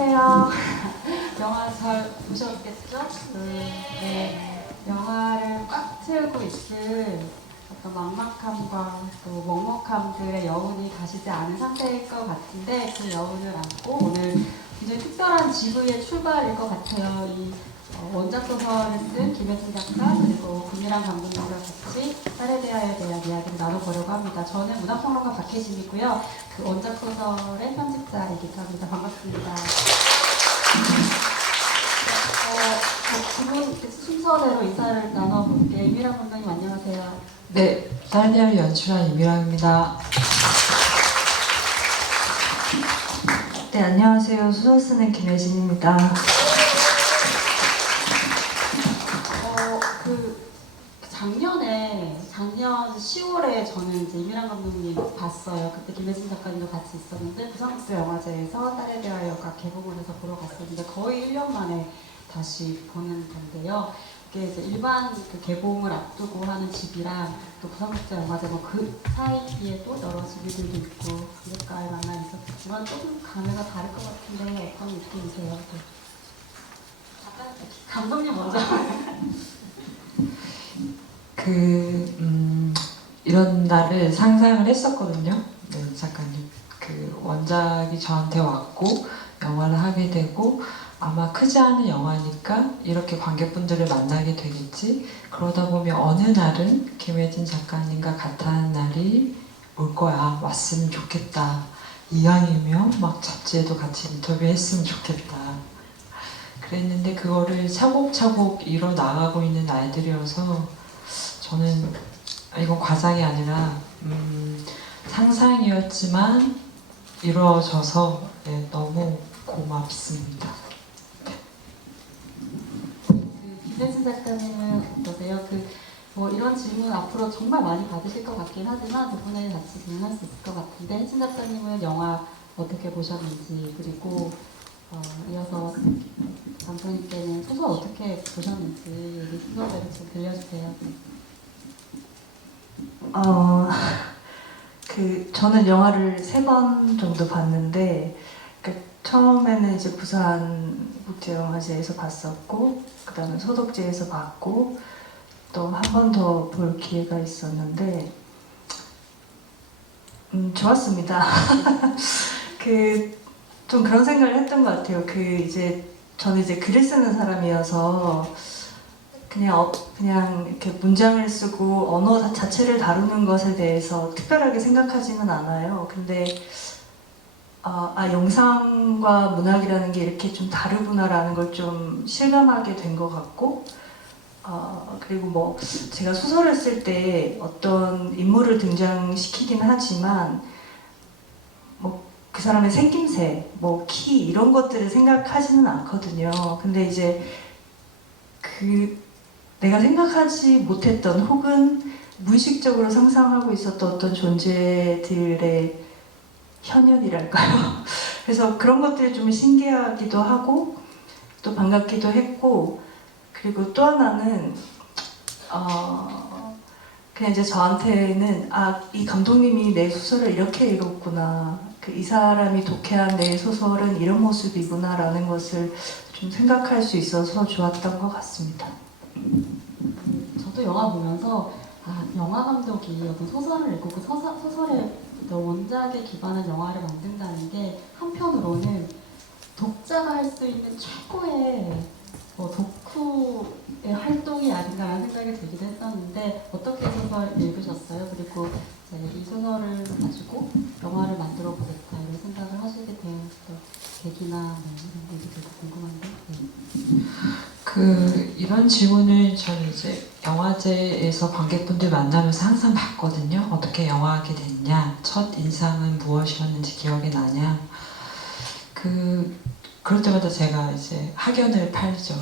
안녕하세요. 영화 잘 보셨겠죠? 네, 영화를 꽉 채우고 있을 어떤 막막함과 또 먹먹함들의 여운이 가시지 않은 상태일 것 같은데 그 여운을 안고 오늘 굉장히 특별한 GV의 출발일 것 같아요. 이 원작 소설을 쓴 김혜진 작가 그리고 김일환 감독님과 같이 딸에 대한 이야기를 나눠보려고 합니다. 저는 문화평론가 박혜진이고요. 그 원작 소설의 편집자이기도 합니다. 반갑습니다. 기본 순서대로 인사를 나눠볼게요. 이미랑 감독님 안녕하세요. 네, 딸내를 연출한 이미랑입니다. 네, 안녕하세요. 소설 쓰는 김혜진입니다. 작년 10월에 저는 이제 이미랑 감독님 봤어요. 그때 김혜진 작가님도 같이 있었는데 부산국제 영화제에서 딸에 대하여가 개봉을 해서 보러 갔었는데 거의 1년 만에 다시 보는 건데요. 이게 이제 일반 그 개봉을 앞두고 하는 집이랑 또 부산국제 영화제 그 사이에도 여러 집들도 있고 관객과의 만남이 있었지만 조금 감회가 다를 것 같은데 어떤 느낌이세요? 네. 잠깐 감독님 먼저. 이런 날을 상상을 했었거든요. 네, 작가님. 원작이 저한테 왔고 영화를 하게 되고 아마 크지 않은 영화니까 이렇게 관객분들을 만나게 되겠지. 그러다 보면 어느 날은 김혜진 작가님과 같은 날이 올 거야. 왔으면 좋겠다. 이왕이면 막 잡지에도 같이 인터뷰했으면 좋겠다. 그랬는데 그거를 차곡차곡 이뤄 나가고 있는 날들이어서 저는 이건 과장이 아니라 상상이었지만 이루어져서 네, 너무 고맙습니다. 김혜진 작가님은 어떠세요? 이런 질문 앞으로 정말 많이 받으실 것 같긴 하지만 두 분에 같이 질문할 수 있을 것 같은데 혜진 작가님은 영화 어떻게 보셨는지 그리고 이어서 감독님께는 소설 어떻게 보셨는지 순서대로 좀 들려주세요. 저는 영화를 3번 정도 봤는데, 처음에는 이제 부산국제영화제에서 봤었고, 그 다음에 소독제에서 봤고, 또 한 번 더 볼 기회가 있었는데, 좋았습니다. 좀 그런 생각을 했던 것 같아요. 저는 이제 글을 쓰는 사람이어서, 그냥 이렇게 문장을 쓰고 언어 자체를 다루는 것에 대해서 특별하게 생각하지는 않아요. 근데 영상과 문학이라는 게 이렇게 좀 다르구나라는 걸 좀 실감하게 된 것 같고, 그리고 제가 소설을 쓸 때 어떤 인물을 등장시키긴 하지만 그 사람의 생김새, 키 이런 것들을 생각하지는 않거든요. 근데 이제 내가 생각하지 못했던 혹은 무의식적으로 상상하고 있었던 어떤 존재들의 현현이랄까요? 그래서 그런 것들이 좀 신기하기도 하고 또 반갑기도 했고, 그리고 또 하나는 그냥 이제 저한테는 이 감독님이 내 소설을 이렇게 읽었구나, 이 사람이 독해한 내 소설은 이런 모습이구나 라는 것을 좀 생각할 수 있어서 좋았던 것 같습니다. 저도 영화 보면서 영화 감독이 어떤 소설을 읽고 그 소설의 원작에 기반한 영화를 만든다는 게 한편으로는 독자가 할 수 있는 최고의 덕후의 활동이 아닌가라는 생각이 들기도 했었는데 어떻게 소설 읽으셨어요? 그리고 이 소설을 가지고 영화를 만들어 보겠다 이런 생각을 하시게 된 계기나 이런 얘기들도 궁금한데. 이런 질문을 저는 이제 영화제에서 관객분들 만나면서 항상 받거든요. 어떻게 영화하게 됐냐? 첫 인상은 무엇이었는지 기억이 나냐? 그럴 때마다 제가 이제 학연을 팔죠.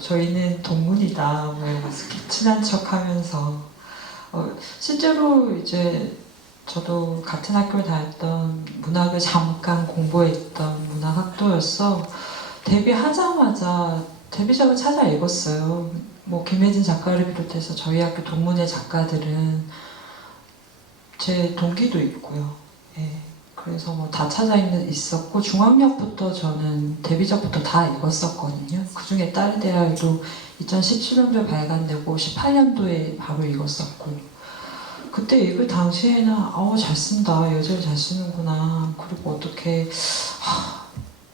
저희는 동문이다. 이렇게 친한 척 하면서. 실제로 이제 저도 같은 학교를 다녔던 문학을 잠깐 공부했던 문학학도였어. 데뷔하자마자 데뷔작을 찾아 읽었어요. 김혜진 작가를 비롯해서 저희 학교 동문회 작가들은 제 동기도 있고요. 예. 그래서 뭐 다 있었고 중학력부터 저는 데뷔작부터 다 읽었었거든요. 그중에 딸의 대학도 2017년도에 발간되고 18년도에 바로 읽었었고 그때 읽을 당시에는 잘 쓴다, 여자를 잘 쓰는구나. 그리고 어떻게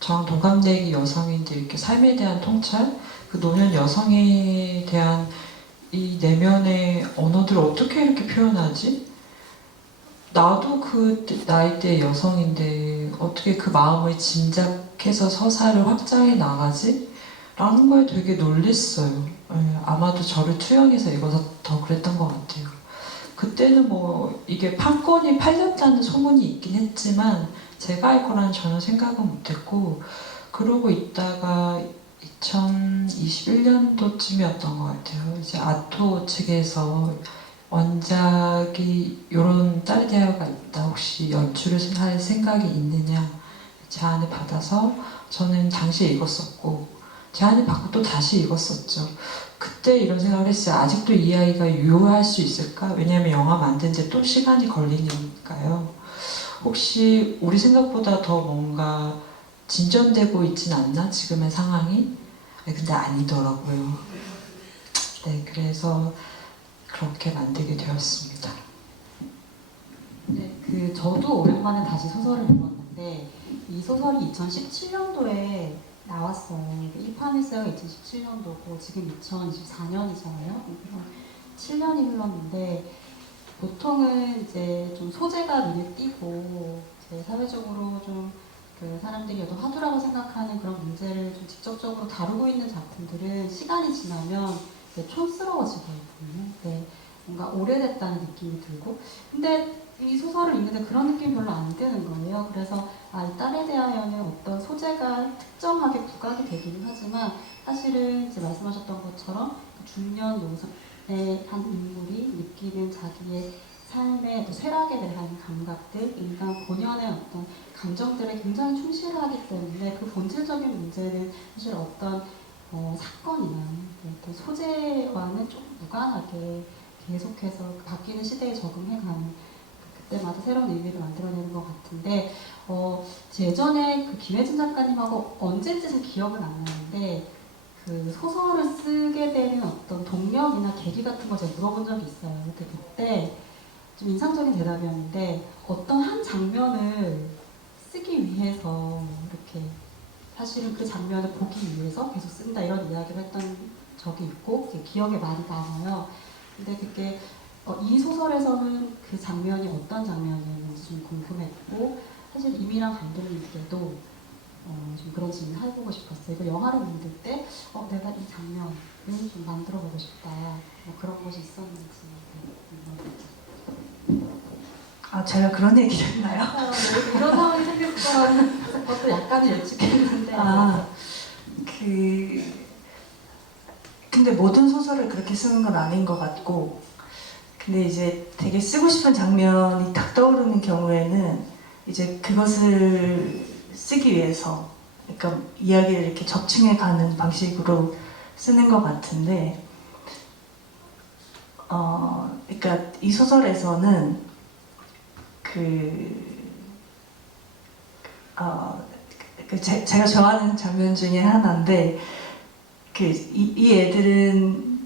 저랑 동갑내기 여성인데 이렇게 삶에 대한 통찰, 그 노년 여성에 대한 이 내면의 언어들을 어떻게 이렇게 표현하지? 나도 그 나이대 여성인데 어떻게 그 마음을 짐작해서 서사를 확장해 나가지? 라는 거에 되게 놀랬어요. 아마도 저를 투영해서 읽어서 더 그랬던 것 같아요. 그때는 뭐 이게 판권이 팔렸다는 소문이 있긴 했지만 제가 할 거라는 전혀 생각은 못했고 그러고 있다가 2021년도쯤이었던 것 같아요. 이제 아토 측에서 원작이 이런 딸의 대화가 있다. 혹시 연출을 할 생각이 있느냐 제안을 받아서 저는 당시에 읽었었고 제안을 받고 또 다시 읽었었죠. 그때 이런 생각을 했어요. 아직도 이 아이가 유효할 수 있을까? 왜냐하면 영화 만든 지 또 시간이 걸리니까요. 혹시 우리 생각보다 더 뭔가 진전되고 있진 않나? 지금의 상황이? 근데 아니더라고요. 네, 그래서 그렇게 만들게 되었습니다. 네, 저도 오랜만에 다시 소설을 읽었는데 이 소설이 2017년도에 나왔어요. 1판일세가 2017년도고 지금 2024년이잖아요. 7년이 흘렀는데 보통은 이제 좀 소재가 눈에 띄고 이제 사회적으로 좀 그 사람들이 더 화두라고 생각하는 그런 문제를 좀 직접적으로 다루고 있는 작품들은 시간이 지나면 촌스러워지거든요. 네, 뭔가 오래됐다는 느낌이 들고 근데 이 소설을 읽는데 그런 느낌이 별로 안 드는 거예요. 그래서 이 딸에 대하여는 어떤 소재가 특정하게 부각이 되기는 하지만 사실은 이제 말씀하셨던 것처럼 중년 노선의 한 인물이 느끼는 자기의 삶의 쇠락에 대한 감각들, 인간 본연의 어떤 감정들에 굉장히 충실하기 때문에 그 본질적인 문제는 사실 어떤 사건이나 어떤 소재와는 좀 무관하게 계속해서 바뀌는 시대에 적응해가는 그때마다 새로운 의미를 만들어내는 것 같은데 예전에 그 김혜진 작가님하고 언제쯤 기억은 안 나는데 그 소설을 쓰게 되는 어떤 동력이나 계기 같은 걸 제가 물어본 적이 있어요. 근데 그때 좀 인상적인 대답이었는데 어떤 한 장면을 쓰기 위해서 이렇게 사실은 그 장면을 보기 위해서 계속 쓴다 이런 이야기를 했던 적이 있고 기억에 많이 남아요. 근데 그게 이 소설에서는 그 장면이 어떤 장면이었는지 좀 궁금했고 사실 이미랑 감독님께도 좀 그런 질문 해보고 싶었어요. 이거 영화로 만들 때 내가 이 장면을 좀 만들어보고 싶다. 뭐 그런 것이 있었는지. 제가 그런 얘기를 했나요? 이런 상황이 생길 거라는 것도 약간은 예측했는데. 근데 모든 소설을 그렇게 쓰는 건 아닌 것 같고, 근데 이제 되게 쓰고 싶은 장면이 딱 떠오르는 경우에는 이제 그것을 쓰기 위해서, 그러니까 이야기를 이렇게 적층해 가는 방식으로 쓰는 것 같은데, 그러니까 이 소설에서는 제가 좋아하는 장면 중에 하나인데, 이 애들은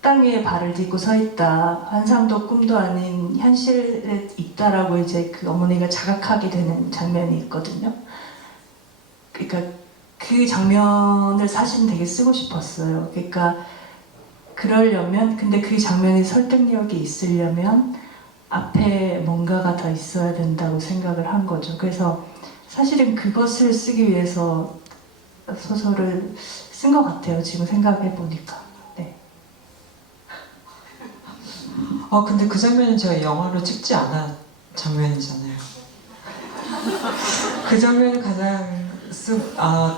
땅 위에 발을 딛고 서 있다. 환상도 꿈도 아닌 현실에 있다라고 이제 그 어머니가 자각하게 되는 장면이 있거든요. 그러니까 그 장면을 사실은 되게 쓰고 싶었어요. 그러니까 그러려면, 근데 그 장면이 설득력이 있으려면 앞에 뭔가가 더 있어야 된다고 생각을 한 거죠. 그래서 사실은 그것을 쓰기 위해서 소설을 쓴 것 같아요. 지금 생각해 보니까. 네. 근데 그 장면은 제가 영화로 찍지 않은 장면이잖아요. 그 장면을 가장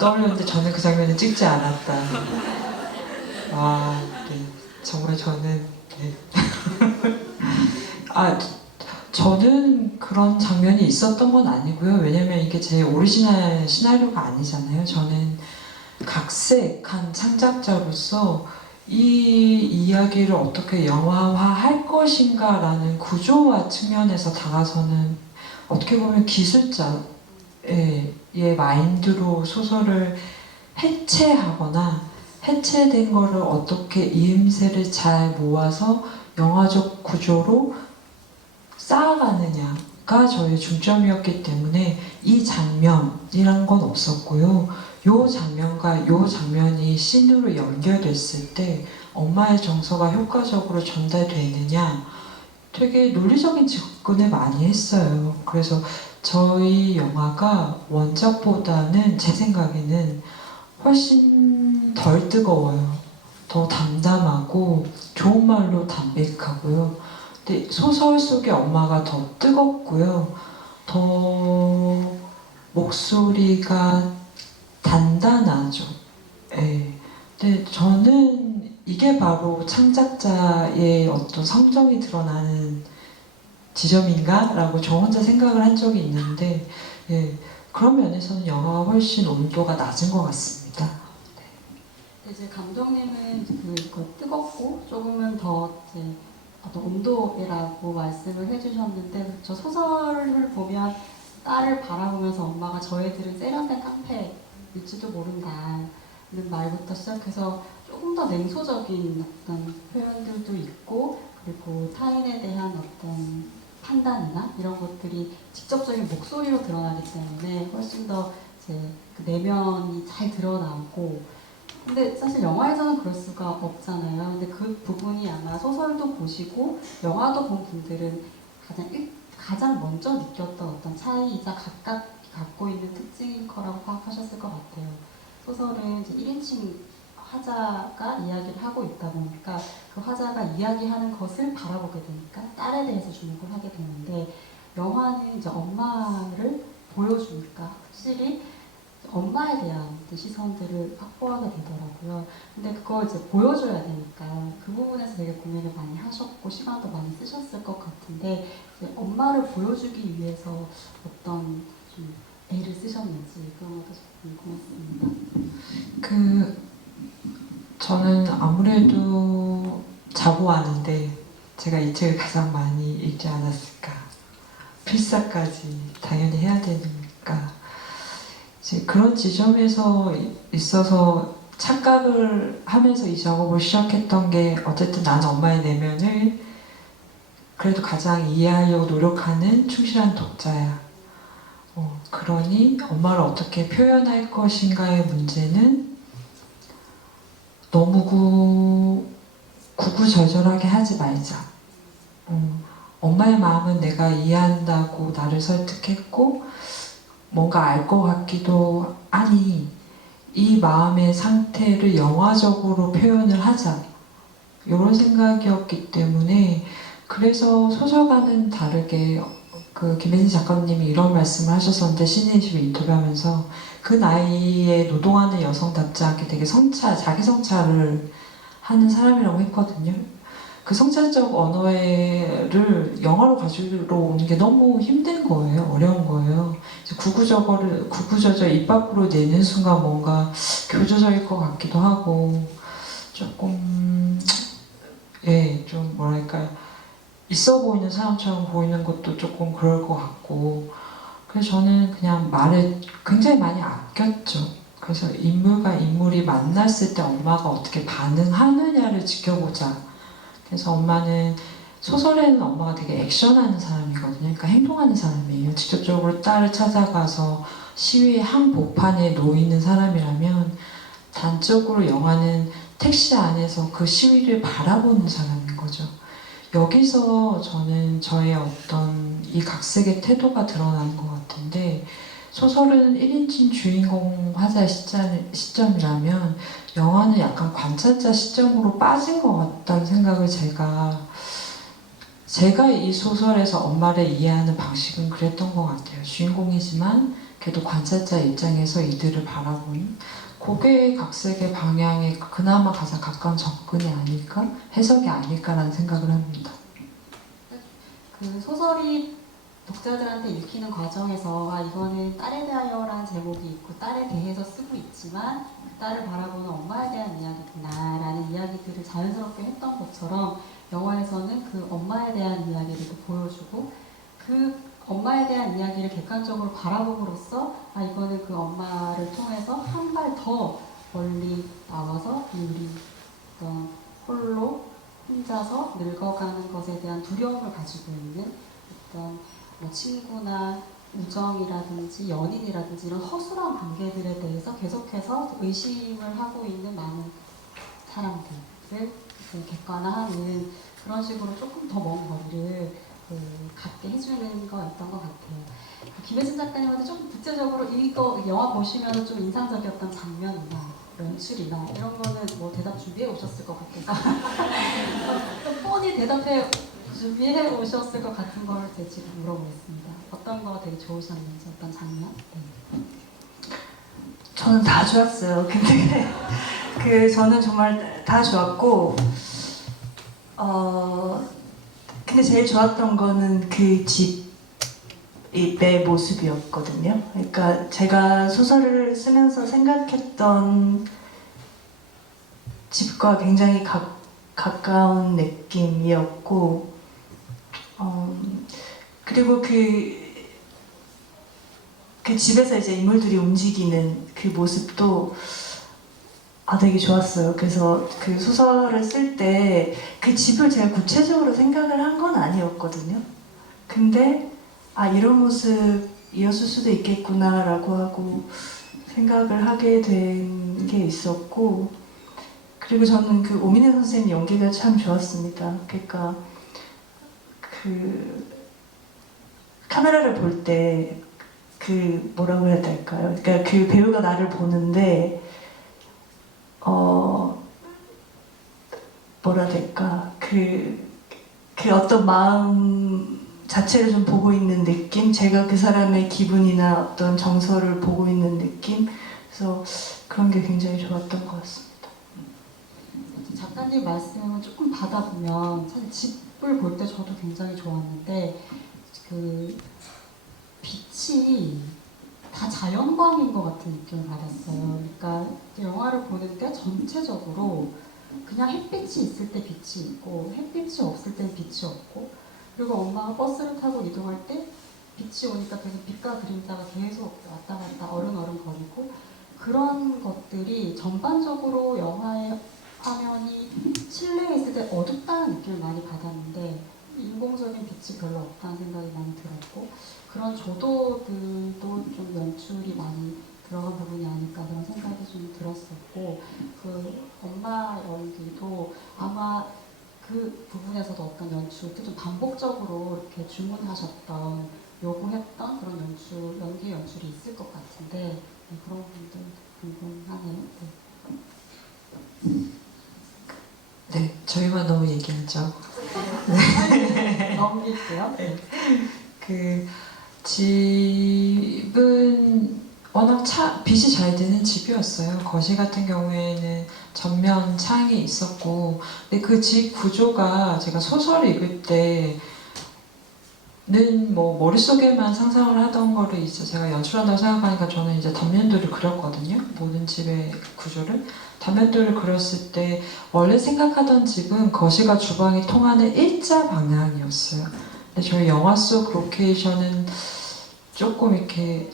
떠올렸는데 저는 그 장면을 찍지 않았다. 네. 정말 저는 네. 저는 그런 장면이 있었던 건 아니고요. 왜냐면 이게 제 오리지널 시나리오가 아니잖아요. 저는 각색한 창작자로서 이 이야기를 어떻게 영화화할 것인가라는 구조화 측면에서 다가서는 어떻게 보면 기술자의 마인드로 소설을 해체하거나 해체된 거를 어떻게 이음새를 잘 모아서 영화적 구조로 쌓아가느냐가 저의 중점이었기 때문에 이 장면이란 건 없었고요. 요 장면과 요 장면이 씬으로 연결됐을 때 엄마의 정서가 효과적으로 전달되느냐 되게 논리적인 접근을 많이 했어요. 그래서 저희 영화가 원작보다는 제 생각에는 훨씬 덜 뜨거워요. 더 담담하고 좋은 말로 담백하고요. 근데 소설 속의 엄마가 더 뜨겁고요. 더 목소리가 단단하죠. 예. 근데 저는 이게 바로 창작자의 어떤 성정이 드러나는 지점인가? 라고 저 혼자 생각을 한 적이 있는데, 예. 그런 면에서는 영화가 훨씬 온도가 낮은 것 같습니다. 이제 감독님은 그 뜨겁고 조금은 더 이제 어떤 온도라고 말씀을 해주셨는데 저 소설을 보면 딸을 바라보면서 엄마가 저희들은 세련된 깡패일지도 모른다는 말부터 시작해서 조금 더 냉소적인 어떤 표현들도 있고 그리고 타인에 대한 어떤 판단이나 이런 것들이 직접적인 목소리로 드러나기 때문에 훨씬 더 이제 그 내면이 잘 드러나고 근데 사실 영화에서는 그럴 수가 없잖아요. 근데 그 부분이 아마 소설도 보시고 영화도 본 분들은 가장 먼저 느꼈던 어떤 차이이자 각각 갖고 있는 특징인 거라고 파악하셨을 것 같아요. 소설은 이제 1인칭 화자가 이야기를 하고 있다 보니까 그 화자가 이야기하는 것을 바라보게 되니까 딸에 대해서 주목을 하게 되는데 영화는 이제 엄마를 보여주니까 확실히 엄마에 대한 시선들을 확보하게 되더라고요. 근데 그걸 이제 보여줘야 되니까 그 부분에서 되게 고민을 많이 하셨고 시간도 많이 쓰셨을 것 같은데 이제 엄마를 보여주기 위해서 어떤 좀 애를 쓰셨는지 그런 것도 좀 궁금했습니다. 저는 아무래도 자고하는데 제가 이 책을 가장 많이 읽지 않았을까. 필사까지 당연히 해야 되니까. 이제 그런 지점에서 있어서 착각을 하면서 이 작업을 시작했던 게 어쨌든 나는 엄마의 내면을 그래도 가장 이해하려고 노력하는 충실한 독자야. 그러니 엄마를 어떻게 표현할 것인가의 문제는 너무 구구절절하게 하지 말자. 엄마의 마음은 내가 이해한다고 나를 설득했고 뭔가 알 것 같기도 하니 이 마음의 상태를 영화적으로 표현을 하자. 이런 생각이었기 때문에 그래서 소설과는 다르게 그 김혜진 작가님이 이런 말씀을 하셨었는데 신인집 인터뷰하면서 그 나이에 노동하는 여성답지 않게 되게 자기 성찰을 하는 사람이라고 했거든요. 그 성찰적 언어를 영화로 가지고 오는 게 너무 힘든 거예요. 어려운 거예요. 구구절절 입 밖으로 내는 순간 뭔가 교조적일 것 같기도 하고 조금 좀 뭐랄까 있어 보이는 사람처럼 보이는 것도 조금 그럴 것 같고 그래서 저는 그냥 말을 굉장히 많이 아꼈죠. 그래서 인물과 인물이 만났을 때 엄마가 어떻게 반응하느냐를 지켜보자. 그래서 엄마는 소설에는 엄마가 되게 액션하는 사람이거든요. 그러니까 행동하는 사람이에요. 직접적으로 딸을 찾아가서 시위의 한복판에 놓이는 사람이라면 단적으로 영화는 택시 안에서 그 시위를 바라보는 사람인 거죠. 여기서 저는 저의 어떤 이 각색의 태도가 드러나는 것 같은데 소설은 1인칭 주인공 화자의 시점이라면 영화는 약간 관찰자 시점으로 빠진 것 같다는 생각을 제가 이 소설에서 엄마를 이해하는 방식은 그랬던 것 같아요. 주인공이지만 그래도 관찰자 입장에서 이들을 바라보는 그게 각색의 방향에 그나마 가장 가까운 접근이 아닐까? 해석이 아닐까라는 생각을 합니다. 그 소설이 독자들한테 읽히는 과정에서 이거는 딸에 대하여라는 제목이 있고 딸에 대해서 쓰고 있지만 그 딸을 바라보는 엄마에 대한 이야기구나 라는 이야기들을 자연스럽게 했던 것처럼 영화에서는 그 엄마에 대한 이야기를 또 보여주고 그 엄마에 대한 이야기를 객관적으로 바라봄으로써 아 이거는 그 엄마를 통해서 한 발 더 멀리 나와서 우리 어떤 홀로 혼자서 늙어가는 것에 대한 두려움을 가지고 있는 어떤 뭐 친구나 우정이라든지 연인이라든지 이런 허술한 관계들에 대해서 계속해서 의심을 하고 있는 많은 사람들을 객관화하는 그런 식으로 조금 더 먼 거리를 갖게 해주는 거였던 것 같아요. 김혜진 작가님한테 조금 구체적으로 이거 영화 보시면 좀 인상적이었던 장면이나 연출이나 이런 거는 뭐 대답 준비해 오셨을 것 같아서 좀 뻔히 대답해 준비해 오셨을 것 같은 걸 제가 지금 물어보겠습니다. 어떤 거 되게 좋으셨는지 어떤 장면? 네. 저는 다 좋았어요. 근데 저는 정말 다 좋았고 근데 제일 좋았던 거는 그 집의 모습이었거든요. 그러니까 제가 소설을 쓰면서 생각했던 집과 굉장히 가까운 느낌이었고 그리고 그 집에서 이제 인물들이 움직이는 그 모습도 되게 좋았어요. 그래서 그 소설을 쓸 때 그 집을 제가 구체적으로 생각을 한 건 아니었거든요. 근데 이런 모습이었을 수도 있겠구나라고 하고 생각을 하게 된 게 있었고 그리고 저는 그 오민혜 선생님 연기가 참 좋았습니다. 그러니까 그 카메라를 볼 때 그 뭐라고 해야 될까요? 그러니까 그 배우가 나를 보는데 뭐라 될까? 그 어떤 마음 자체를 좀 보고 있는 느낌? 제가 그 사람의 기분이나 어떤 정서를 보고 있는 느낌? 그래서 그런 게 굉장히 좋았던 것 같습니다. 작가님 말씀을 조금 받아보면 사실 집을 볼 때 저도 굉장히 좋았는데 그 빛이 다 자연광인 것 같은 느낌을 받았어요. 그러니까 영화를 보는데 전체적으로 그냥 햇빛이 있을 때 빛이 있고 햇빛이 없을 때 빛이 없고 그리고 엄마가 버스를 타고 이동할 때 빛이 오니까 계속 빛과 그림자가 계속 왔다 갔다 어른어른거리고 그런 것들이 전반적으로 영화의 화면이 실내에 있을 때 어둡다는 느낌을 많이 받았는데 인공적인 빛이 별로 없다는 생각이 많이 들었고 그런 조도들도 좀 연출이 많이 들어간 부분이 아닐까 그런 생각이 좀 들었었고 그 엄마 연기도 아마 그 부분에서도 어떤 연출, 좀 반복적으로 이렇게 주문하셨던 요구했던 그런 연기 연출이 있을 것 같은데 그런 부분도 궁금하네요. 네, 저희만 너무 얘기하죠. 넘길게요. 네. 그 집은 워낙 빛이 잘 드는 집이었어요. 거실 같은 경우에는 전면 창이 있었고, 근데 그 집 구조가 제가 소설을 읽을 때는 뭐 머릿속에만 상상을 하던 거를 이제 제가 연출한다고 생각하니까 저는 이제 단면도를 그렸거든요. 모든 집의 구조를. 단면도를 그렸을 때 원래 생각하던 집은 거실과 주방이 통하는 일자 방향이었어요. 근데 저희 영화 속 로케이션은 조금 이렇게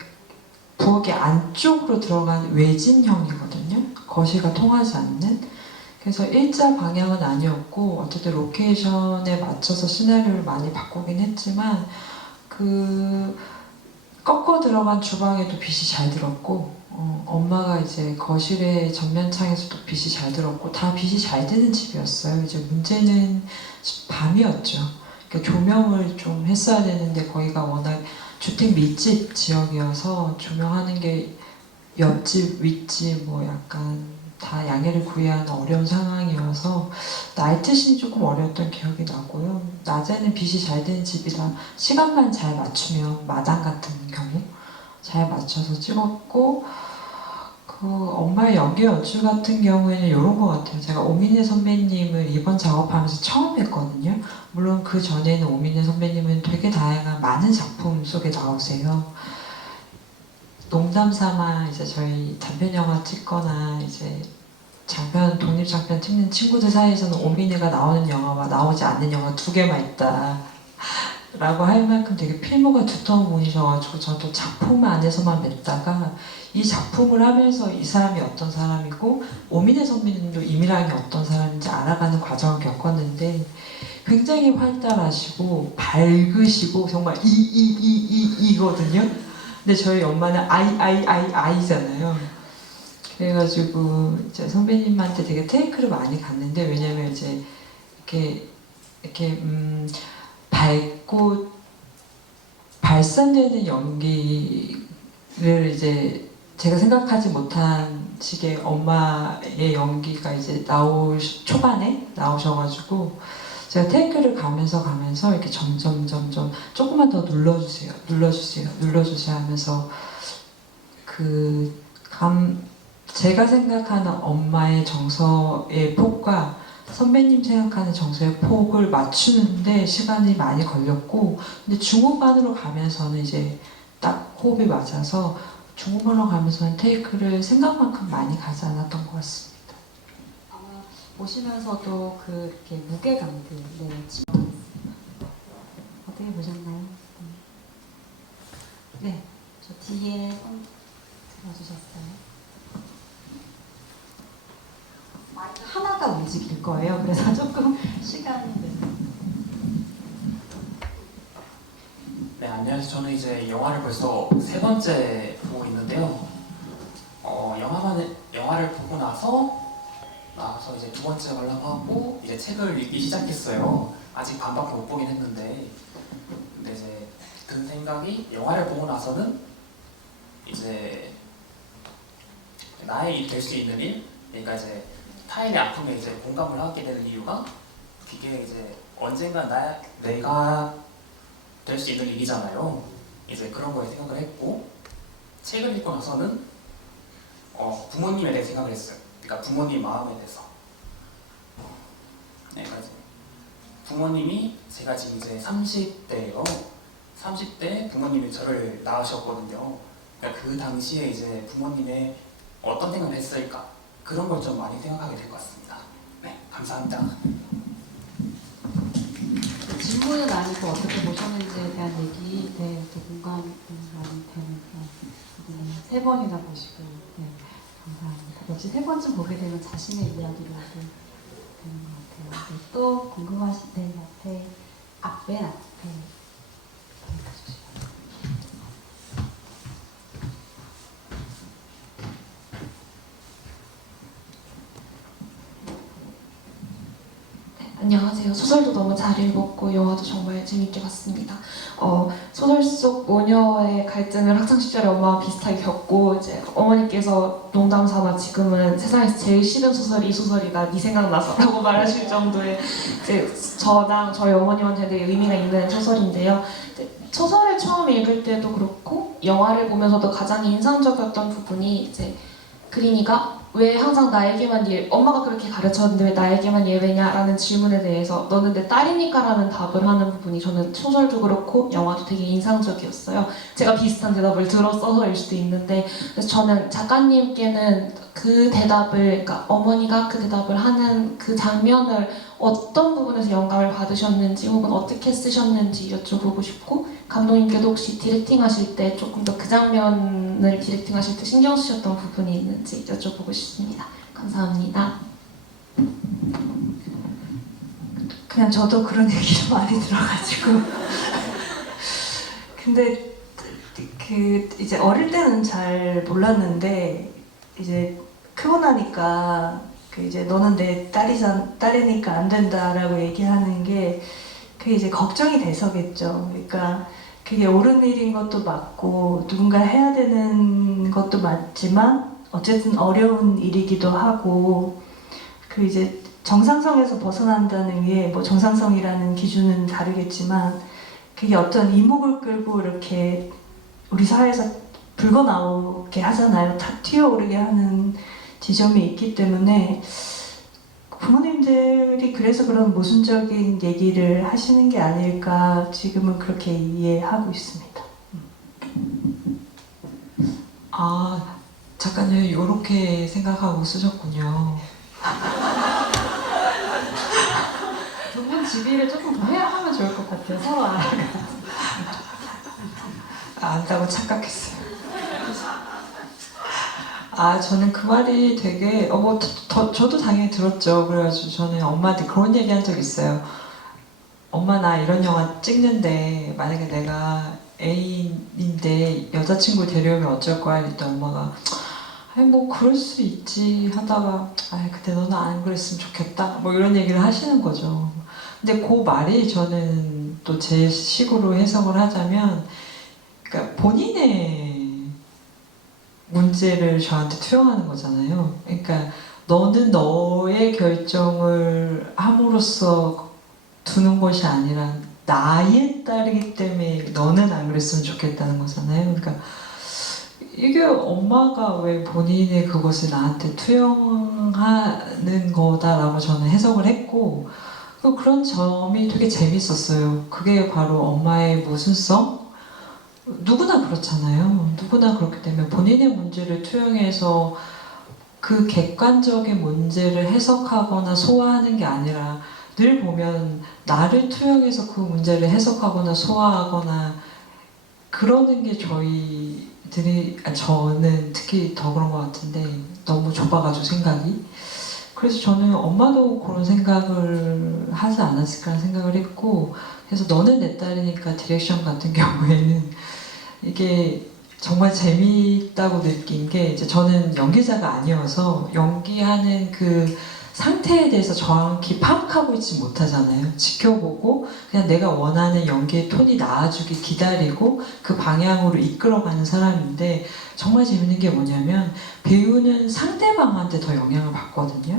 부엌의 안쪽으로 들어간 외진형이거든요. 거실과 통하지 않는. 그래서 일자 방향은 아니었고 어쨌든 로케이션에 맞춰서 시나리오를 많이 바꾸긴 했지만 그 꺾어 들어간 주방에도 빛이 잘 들었고 엄마가 이제 거실의 전면창에서도 빛이 잘 들었고 다 빛이 잘 드는 집이었어요. 이제 문제는 밤이었죠. 그러니까 조명을 좀 했어야 되는데 거기가 워낙 주택 밀집 지역이어서 조명하는 게 옆집, 윗집 뭐 약간 다 양해를 구해야 하는 어려운 상황이어서 나이트씬이 조금 어려웠던 기억이 나고요. 낮에는 빛이 잘 되는 집이라 시간만 잘 맞추면 마당 같은 경우 잘 맞춰서 찍었고 그 엄마의 연기 연출 같은 경우에는 이런 것 같아요. 제가 오민혜 선배님을 이번 작업하면서 처음 뵀거든요. 물론 그 전에는 오민혜 선배님은 되게 다양한 많은 작품 속에 나오세요. 농담 삼아 이제 저희 단편 영화 찍거나 이제 장편, 독립 장편 찍는 친구들 사이에서는 오민혜가 나오는 영화와 나오지 않는 영화 두 개만 있다. 라고 할 만큼 되게 필모가 두터운 분이셔가지고 저도 작품 안에서만 맺다가 이 작품을 하면서 이 사람이 어떤 사람이고 오민혜 선배님도 이미랑이 어떤 사람인지 알아가는 과정을 겪었는데 굉장히 활달하시고 밝으시고 정말 이거든요. 근데 저희 엄마는 아이잖아요. 그래가지고 이제 선배님한테 되게 테이크를 많이 갔는데 왜냐면 이제 이렇게 밝고 발산되는 연기를 이제 제가 생각하지 못한 식의 엄마의 연기가 이제 초반에 나오셔가지고 제가 테이크를 가면서 이렇게 점점 조금만 더 눌러주세요 하면서 제가 생각하는 엄마의 정서의 폭과 선배님 생각하는 정서의 폭을 맞추는데 시간이 많이 걸렸고 근데 중후반으로 가면서는 이제 딱 호흡이 맞아서 중후반으로 가면서는 테이크를 생각만큼 많이 가지 않았던 것 같습니다. 아마 보시면서도 이렇게 무게감들 어떻게 보셨나요? 네, 저 뒤에 손 들어주셨어요. 하나가 움직일 거예요. 그래서 조금 시간이 네, 안녕하세요. 저는 이제 영화를 벌써 3번째 보고 있는데요. 영화를 보고 나서 이제 2번째 관람하고 이제 책을 읽기 시작했어요. 아직 반밖에 못 보긴 했는데, 근데 이제 든 생각이 영화를 보고 나서는 이제 나의 일이 될 수 있는 일, 그러니까 이제 타인의 아픔에 이제 공감을 하게 되는 이유가 그게 이제 언젠가 내가 될 수 있는 일이잖아요. 이제 그런 거에 생각을 했고 책을 읽고 나서는 부모님에 대해 생각을 했어요. 그러니까 부모님 마음에 대해서. 네, 그래서 부모님이 제가 지금 이제 30대예요. 30대 부모님이 저를 낳으셨거든요. 그러니까 그 당시에 이제 부모님의 어떤 생각을 했을까 그런 걸 좀 많이 생각하게 될 것 같습니다. 네, 감사합니다. 질문은 아니고 어떻게 보셨는지에 대한 얘기, 네, 공감이 많이 되는 부분을 3번이나 보시고, 네, 감사합니다. 역시 3번쯤 보게 되면 자신의 이야기로 하게 되는 것 같아요. 네, 또 궁금하신 데 맨 앞에 보여주시죠. 안녕하세요. 소설도 너무 잘 읽었고 영화도 정말 재밌게 봤습니다. 소설 속 모녀의 갈등을 학창 시절에 엄마와 비슷하게 겪고 이제 어머니께서 농담 삼아 지금은 세상에서 제일 싫은 소설이 이 소설이다. 네 생각나서라고 말하실 정도의 이제 저랑 저희 어머님한테 되게 의미가 있는 소설인데요. 소설을 처음 읽을 때도 그렇고 영화를 보면서도 가장 인상적이었던 부분이 이제 그린이가 왜 항상 나에게만 엄마가 그렇게 가르쳤는데 왜 나에게만 예외냐라는 질문에 대해서 너는 내 딸이니까 라는 답을 하는 부분이 저는 소설도 그렇고 영화도 되게 인상적이었어요. 제가 비슷한 대답을 들었어서일 수도 있는데 그래서 저는 작가님께는 그 대답을 그러니까 어머니가 그 대답을 하는 그 장면을 어떤 부분에서 영감을 받으셨는지 혹은 어떻게 쓰셨는지 여쭤보고 싶고 감독님께도 혹시 디렉팅 하실 때 조금 더 그 장면을 디렉팅 하실 때 신경 쓰셨던 부분이 있는지 여쭤보고 싶습니다. 감사합니다. 그냥 저도 그런 얘기를 많이 들어가지고 근데 이제 어릴 때는 잘 몰랐는데 이제 크고 나니까 이제 너는 내 딸이니까 안 된다라고 얘기하는 게 그게 이제 걱정이 돼서겠죠. 그러니까 그게 옳은 일인 것도 맞고 누군가 해야 되는 것도 맞지만 어쨌든 어려운 일이기도 하고 이제 정상성에서 벗어난다는 게 뭐 정상성이라는 기준은 다르겠지만 그게 어떤 이목을 끌고 이렇게 우리 사회에서 불거 나오게 하잖아요. 탁 튀어오르게 하는 지점이 있기 때문에 부모님들이 그래서 그런 모순적인 얘기를 하시는 게 아닐까 지금은 그렇게 이해하고 있습니다. 아, 작가님 이렇게 생각하고 쓰셨군요. 두 분 지비를 조금 더 해야 하면 좋을 것 같아요. 서로 알아가. 안다고 착각했어요. 저는 그 말이 되게, 저도 당연히 들었죠. 그래가지고 저는 엄마한테 그런 얘기 한 적 있어요. 엄마, 나 이런 영화 찍는데, 만약에 내가 애인인데 여자친구 데려오면 어쩔 거야? 이랬더니 엄마가, 아니, 뭐, 그럴 수 있지. 하다가, 그때 너는 안 그랬으면 좋겠다. 뭐, 이런 얘기를 하시는 거죠. 근데 그 말이 저는 또 제 식으로 해석을 하자면, 그러니까 본인의 문제를 저한테 투영하는 거잖아요. 그러니까 너는 너의 결정을 함으로써 두는 것이 아니라 나의 딸이기 때문에 너는 안 그랬으면 좋겠다는 거잖아요. 그러니까 이게 엄마가 왜 본인의 그것을 나한테 투영하는 거다라고 저는 해석을 했고, 그런 점이 되게 재밌었어요. 그게 바로 엄마의 모순성? 누구나 그렇잖아요. 누구나 그렇기 때문에 본인의 문제를 투영해서 그 객관적인 문제를 해석하거나 소화하는 게 아니라 늘 보면 나를 투영해서 그 문제를 해석하거나 소화하거나 그러는 게 저는 특히 더 그런 것 같은데 너무 좁아가지고 생각이. 그래서 저는 엄마도 그런 생각을 하지 않았을까 생각을 했고, 그래서 너는 내 딸이니까 디렉션 같은 경우에는 이게 정말 재미있다고 느낀 게, 이제 저는 연기자가 아니어서 연기하는 그 상태에 대해서 정확히 파악하고 있지 못하잖아요. 지켜보고 그냥 내가 원하는 연기의 톤이 나와주길 기다리고 그 방향으로 이끌어가는 사람인데, 정말 재밌는 게 뭐냐면 배우는 상대방한테 더 영향을 받거든요.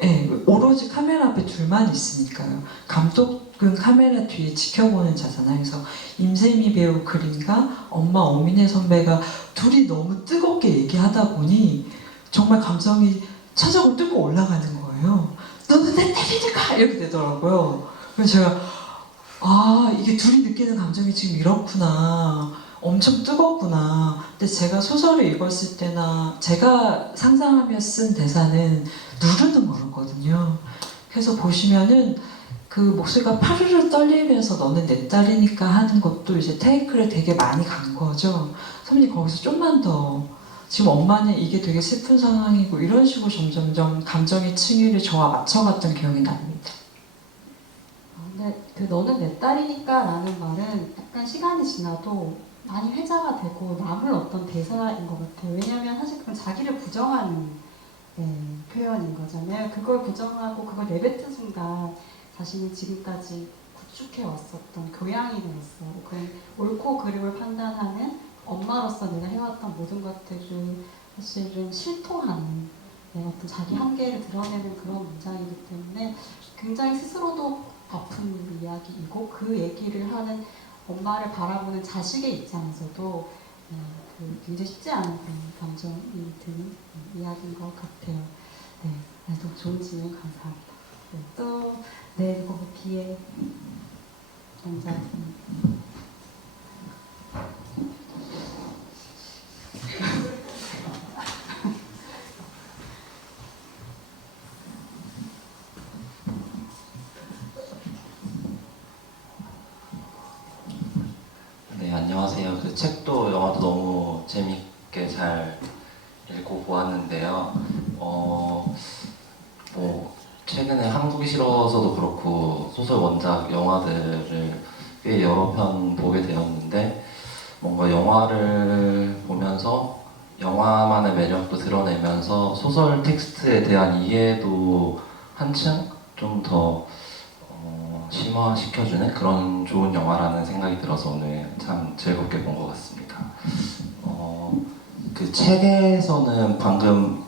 네, 오로지 카메라 앞에 둘만 있으니까요. 감독은 카메라 뒤에 지켜보는 자잖아요. 그래서 임세미 배우 그림과 엄마 어민혜 선배가 둘이 너무 뜨겁게 얘기하다 보니 정말 감성이 차적을 뚫고 올라가는 거예요. 너는 내 딸이니까! 이렇게 되더라고요. 그래서 제가 이게 둘이 느끼는 감정이 지금 이렇구나. 엄청 뜨겁구나. 근데 제가 소설을 읽었을 때나 제가 상상하며 쓴 대사는 누르는 거였거든요. 그래서 보시면은 그 목소리가 파르르 떨리면서 너는 내 딸이니까 하는 것도 이제 테이크를 되게 많이 간 거죠. 선배님 거기서 좀만 더, 지금 엄마는 이게 되게 슬픈 상황이고 이런 식으로 점점점 감정의 층위를 저와 맞춰갔던 기억이 납니다. 근데 그 너는 내 딸이니까 라는 말은 약간 시간이 지나도 많이 회자가 되고 남을 어떤 대사인 것 같아요. 왜냐하면 사실 그건 자기를 부정하는 표현인 거잖아요. 그걸 부정하고 그걸 내뱉은 순간 자신이 지금까지 구축해 왔었던 교양이 되었어요. 그 옳고 그름을 판단하는 엄마로서 내가 해왔던 모든 것들을 사실은 실토하는 어떤 자기 한계를 드러내는 그런 문장이기 때문에 굉장히 스스로도 아픈 이야기이고, 그 얘기를 하는 엄마를 바라보는 자식의 입장에서도 굉장히 쉽지 않은 그런 감정이 드는 이야기인 것 같아요. 네, 또 좋은 질문 감사합니다. 그리고 뒤에 남자분. 네, 안녕하세요. 그 책도 영화도 너무 재밌게 잘 읽고 보았는데요. 최근에 한국이 싫어서도 그렇고 소설 원작 영화들을 꽤 여러 편 보게 되었는데, 뭔가 영화를 보면서 영화만의 매력도 드러내면서 소설 텍스트에 대한 이해도 한층 좀 더 심화시켜주는 그런 좋은 영화라는 생각이 들어서 오늘 참 즐겁게 본 것 같습니다. 그 책에서는 방금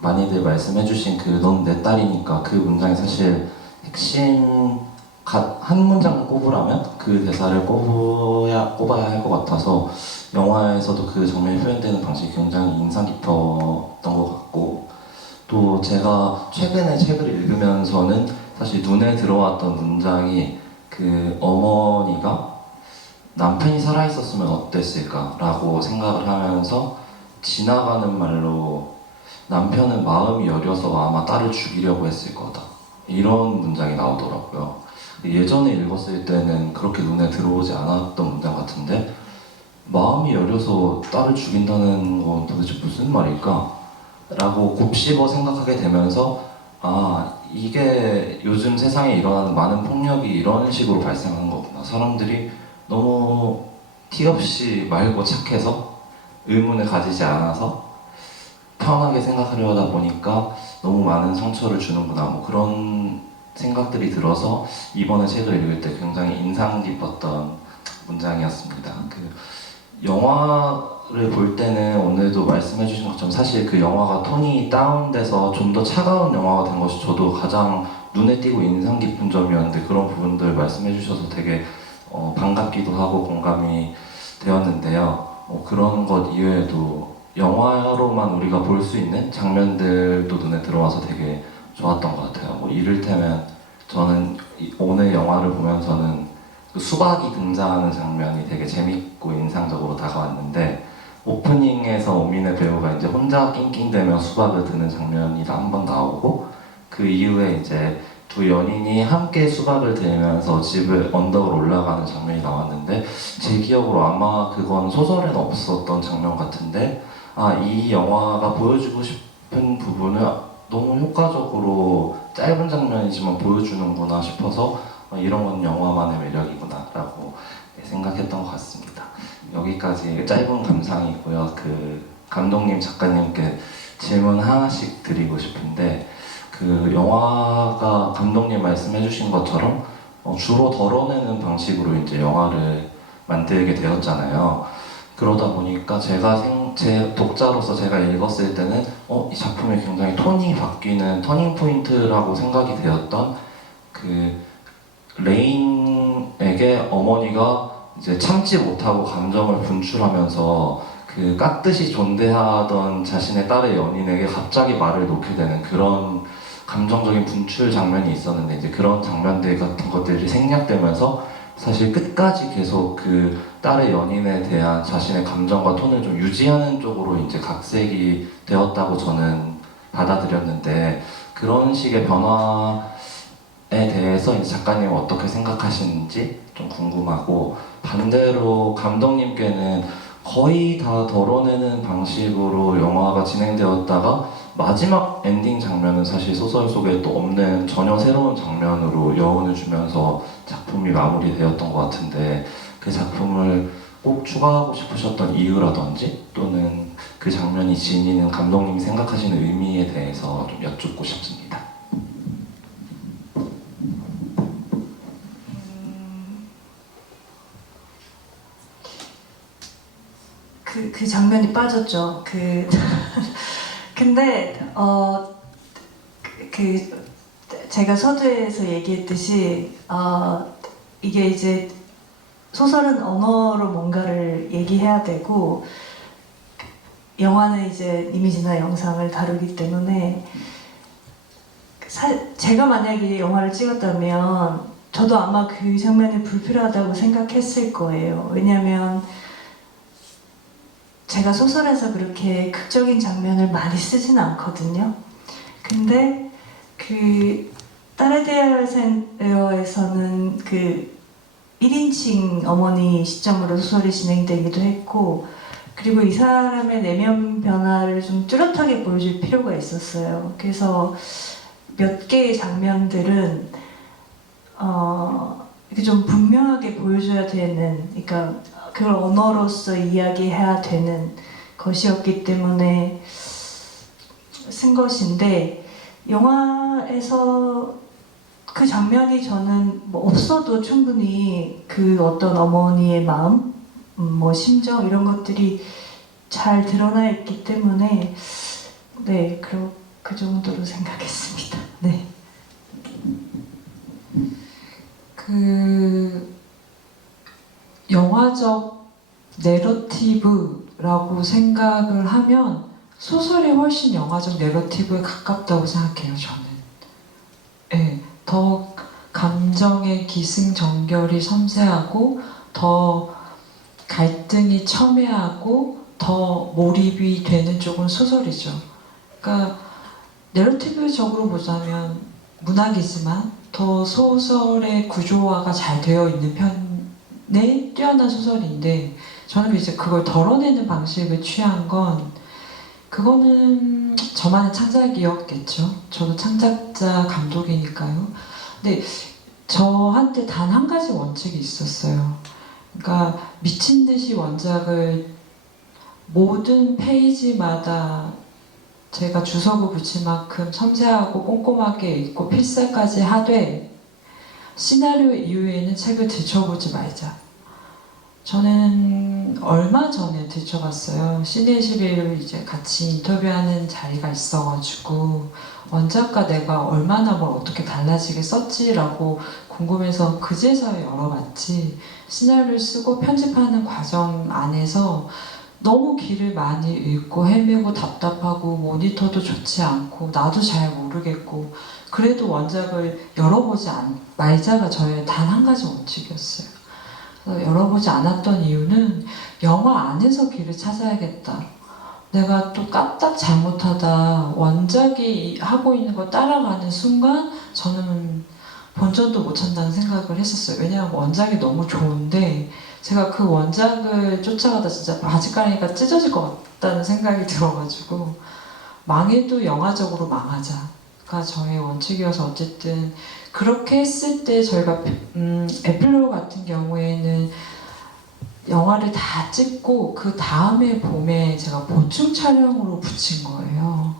많이들 말씀해주신 그 넌 내 딸이니까 그 문장이 사실 핵심 한 문장을 꼽으라면 그 대사를 꼽아야 할 것 같아서 영화에서도 그 장면이 표현되는 방식이 굉장히 인상 깊었던 것 같고, 또 제가 최근에 책을 읽으면서는 사실 눈에 들어왔던 문장이 그 어머니가 남편이 살아있었으면 어땠을까라고 생각을 하면서 지나가는 말로 남편은 마음이 여려서 아마 딸을 죽이려고 했을 거다, 이런 문장이 나오더라고요. 예전에 읽었을 때는 그렇게 눈에 들어오지 않았던 문장 같은데 마음이 여려서 딸을 죽인다는 건 도대체 무슨 말일까? 라고 곱씹어 생각하게 되면서 아 이게 요즘 세상에 일어나는 많은 폭력이 이런 식으로 발생하는 거구나. 사람들이 너무 티 없이 맑고 착해서 의문을 가지지 않아서 편하게 생각하려다 보니까 너무 많은 상처를 주는구나. 뭐 그런 생각들이 들어서 이번에 책을 읽을 때 굉장히 인상 깊었던 문장이었습니다. 그 영화를 볼 때는 오늘도 말씀해주신 것처럼 사실 그 영화가 톤이 다운돼서 좀 더 차가운 영화가 된 것이 저도 가장 눈에 띄고 인상 깊은 점이었는데 그런 부분들 말씀해주셔서 되게 반갑기도 하고 공감이 되었는데요. 그런 것 이외에도 영화로만 우리가 볼 수 있는 장면들도 눈에 들어와서 되게 좋았던 것 같아요. 뭐 이를테면 저는 오늘 영화를 보면서는 그 수박이 등장하는 장면이 되게 재밌고 인상적으로 다가왔는데 오프닝에서 오민의 배우가 이제 혼자 낑낑대며 수박을 드는 장면이 한 번 나오고 그 이후에 이제 두 연인이 함께 수박을 들면서 집을 언덕으로 올라가는 장면이 나왔는데 제 기억으로 아마 그건 소설에는 없었던 장면 같은데 이 영화가 보여주고 싶은 부분을 너무 효과적으로 짧은 장면이지만 보여주는구나 싶어서 이런 건 영화만의 매력이구나 라고 생각했던 것 같습니다. 여기까지 짧은 감상이고요. 그 감독님, 작가님께 질문 하나씩 드리고 싶은데 그 영화가 감독님 말씀해 주신 것처럼 주로 덜어내는 방식으로 이제 영화를 만들게 되었잖아요. 그러다 보니까 제 독자로서 제가 읽었을 때는 이 작품이 굉장히 톤이 바뀌는 터닝 포인트라고 생각이 되었던 그 레인에게 어머니가 이제 참지 못하고 감정을 분출하면서 그 깍듯이 존대하던 자신의 딸의 연인에게 갑자기 말을 놓게 되는 그런 감정적인 분출 장면이 있었는데 이제 그런 장면들 같은 것들이 생략되면서 사실 끝까지 계속 그 딸의 연인에 대한 자신의 감정과 톤을 좀 유지하는 쪽으로 이제 각색이 되었다고 저는 받아들였는데 그런 식의 변화에 대해서 이제 작가님 어떻게 생각하시는지 좀 궁금하고 반대로 감독님께는 거의 다 덜어내는 방식으로 영화가 진행되었다가 마지막 엔딩 장면은 사실 소설 속에 또 없는 전혀 새로운 장면으로 여운을 주면서 작품이 마무리되었던 것 같은데 그 작품을 꼭 추가하고 싶으셨던 이유라든지 또는 그 장면이 지니는 감독님이 생각하시는 의미에 대해서 좀 여쭙고 싶습니다. 그 장면이 빠졌죠. 근데 제가 서두에서 얘기했듯이 이게 이제 소설은 언어로 뭔가를 얘기해야 되고 영화는 이제 이미지나 영상을 다루기 때문에 제가 만약에 영화를 찍었다면 저도 아마 그 장면이 불필요하다고 생각했을 거예요. 왜냐하면 제가 소설에서 그렇게 극적인 장면을 많이 쓰진 않거든요. 근데 그 딸에 대하여에서는 그 1인칭 어머니 시점으로 소설이 진행되기도 했고 그리고 이 사람의 내면 변화를 좀 뚜렷하게 보여줄 필요가 있었어요. 그래서 몇 개의 장면들은 이렇게 좀 분명하게 보여줘야 되는 그러니까 그걸 언어로서 이야기해야 되는 것이었기 때문에 쓴 것인데 영화에서 그 장면이 저는 뭐 없어도 충분히 그 어떤 어머니의 마음, 뭐 심정 이런 것들이 잘 드러나 있기 때문에 네, 그 정도로 생각했습니다. 네. 그 영화적 내러티브라고 생각을 하면 소설이 훨씬 영화적 내러티브에 가깝다고 생각해요, 저는. 네, 더 감정의 기승전결이 섬세하고 더 갈등이 첨예하고 더 몰입이 되는 쪽은 소설이죠. 그러니까 내러티브적으로 보자면 문학이지만 더 소설의 구조화가 잘 되어 있는 편의 뛰어난 소설인데 저는 이제 그걸 덜어내는 방식을 취한 건 그거는 저만의 창작이었겠죠. 저도 창작자 감독이니까요. 근데 저한테 단 한 가지 원칙이 있었어요. 그러니까 미친 듯이 원작을 모든 페이지마다 제가 주석을 붙일 만큼 섬세하고 꼼꼼하게 읽고 필사까지 하되 시나리오 이후에는 책을 들춰보지 말자. 저는 얼마 전에 들춰봤어요. 시네21을 이제 같이 인터뷰하는 자리가 있어가지고 원작과 내가 얼마나 뭘 어떻게 달라지게 썼지라고 궁금해서 그제서야 열어봤지. 시나리오를 쓰고 편집하는 과정 안에서 너무 길을 많이 읽고 헤매고 답답하고 모니터도 좋지 않고 나도 잘 모르겠고 그래도 원작을 열어보지 말자가 저의 단 한 가지 원칙이었어요. 그래서 열어보지 않았던 이유는 영화 안에서 길을 찾아야겠다. 내가 또 까딱 잘못하다 원작이 하고 있는 거 따라가는 순간 저는 본전도 못 찬다는 생각을 했었어요. 왜냐하면 원작이 너무 좋은데 제가 그 원작을 쫓아가다 진짜 바지가랑이가 찢어질 것 같다는 생각이 들어가지고 망해도 영화적으로 망하자가 저의 원칙이어서 어쨌든 그렇게 했을 때 저희가 에필로그 같은 경우에는 영화를 다 찍고 그 다음에 봄에 제가 보충 촬영으로 붙인 거예요.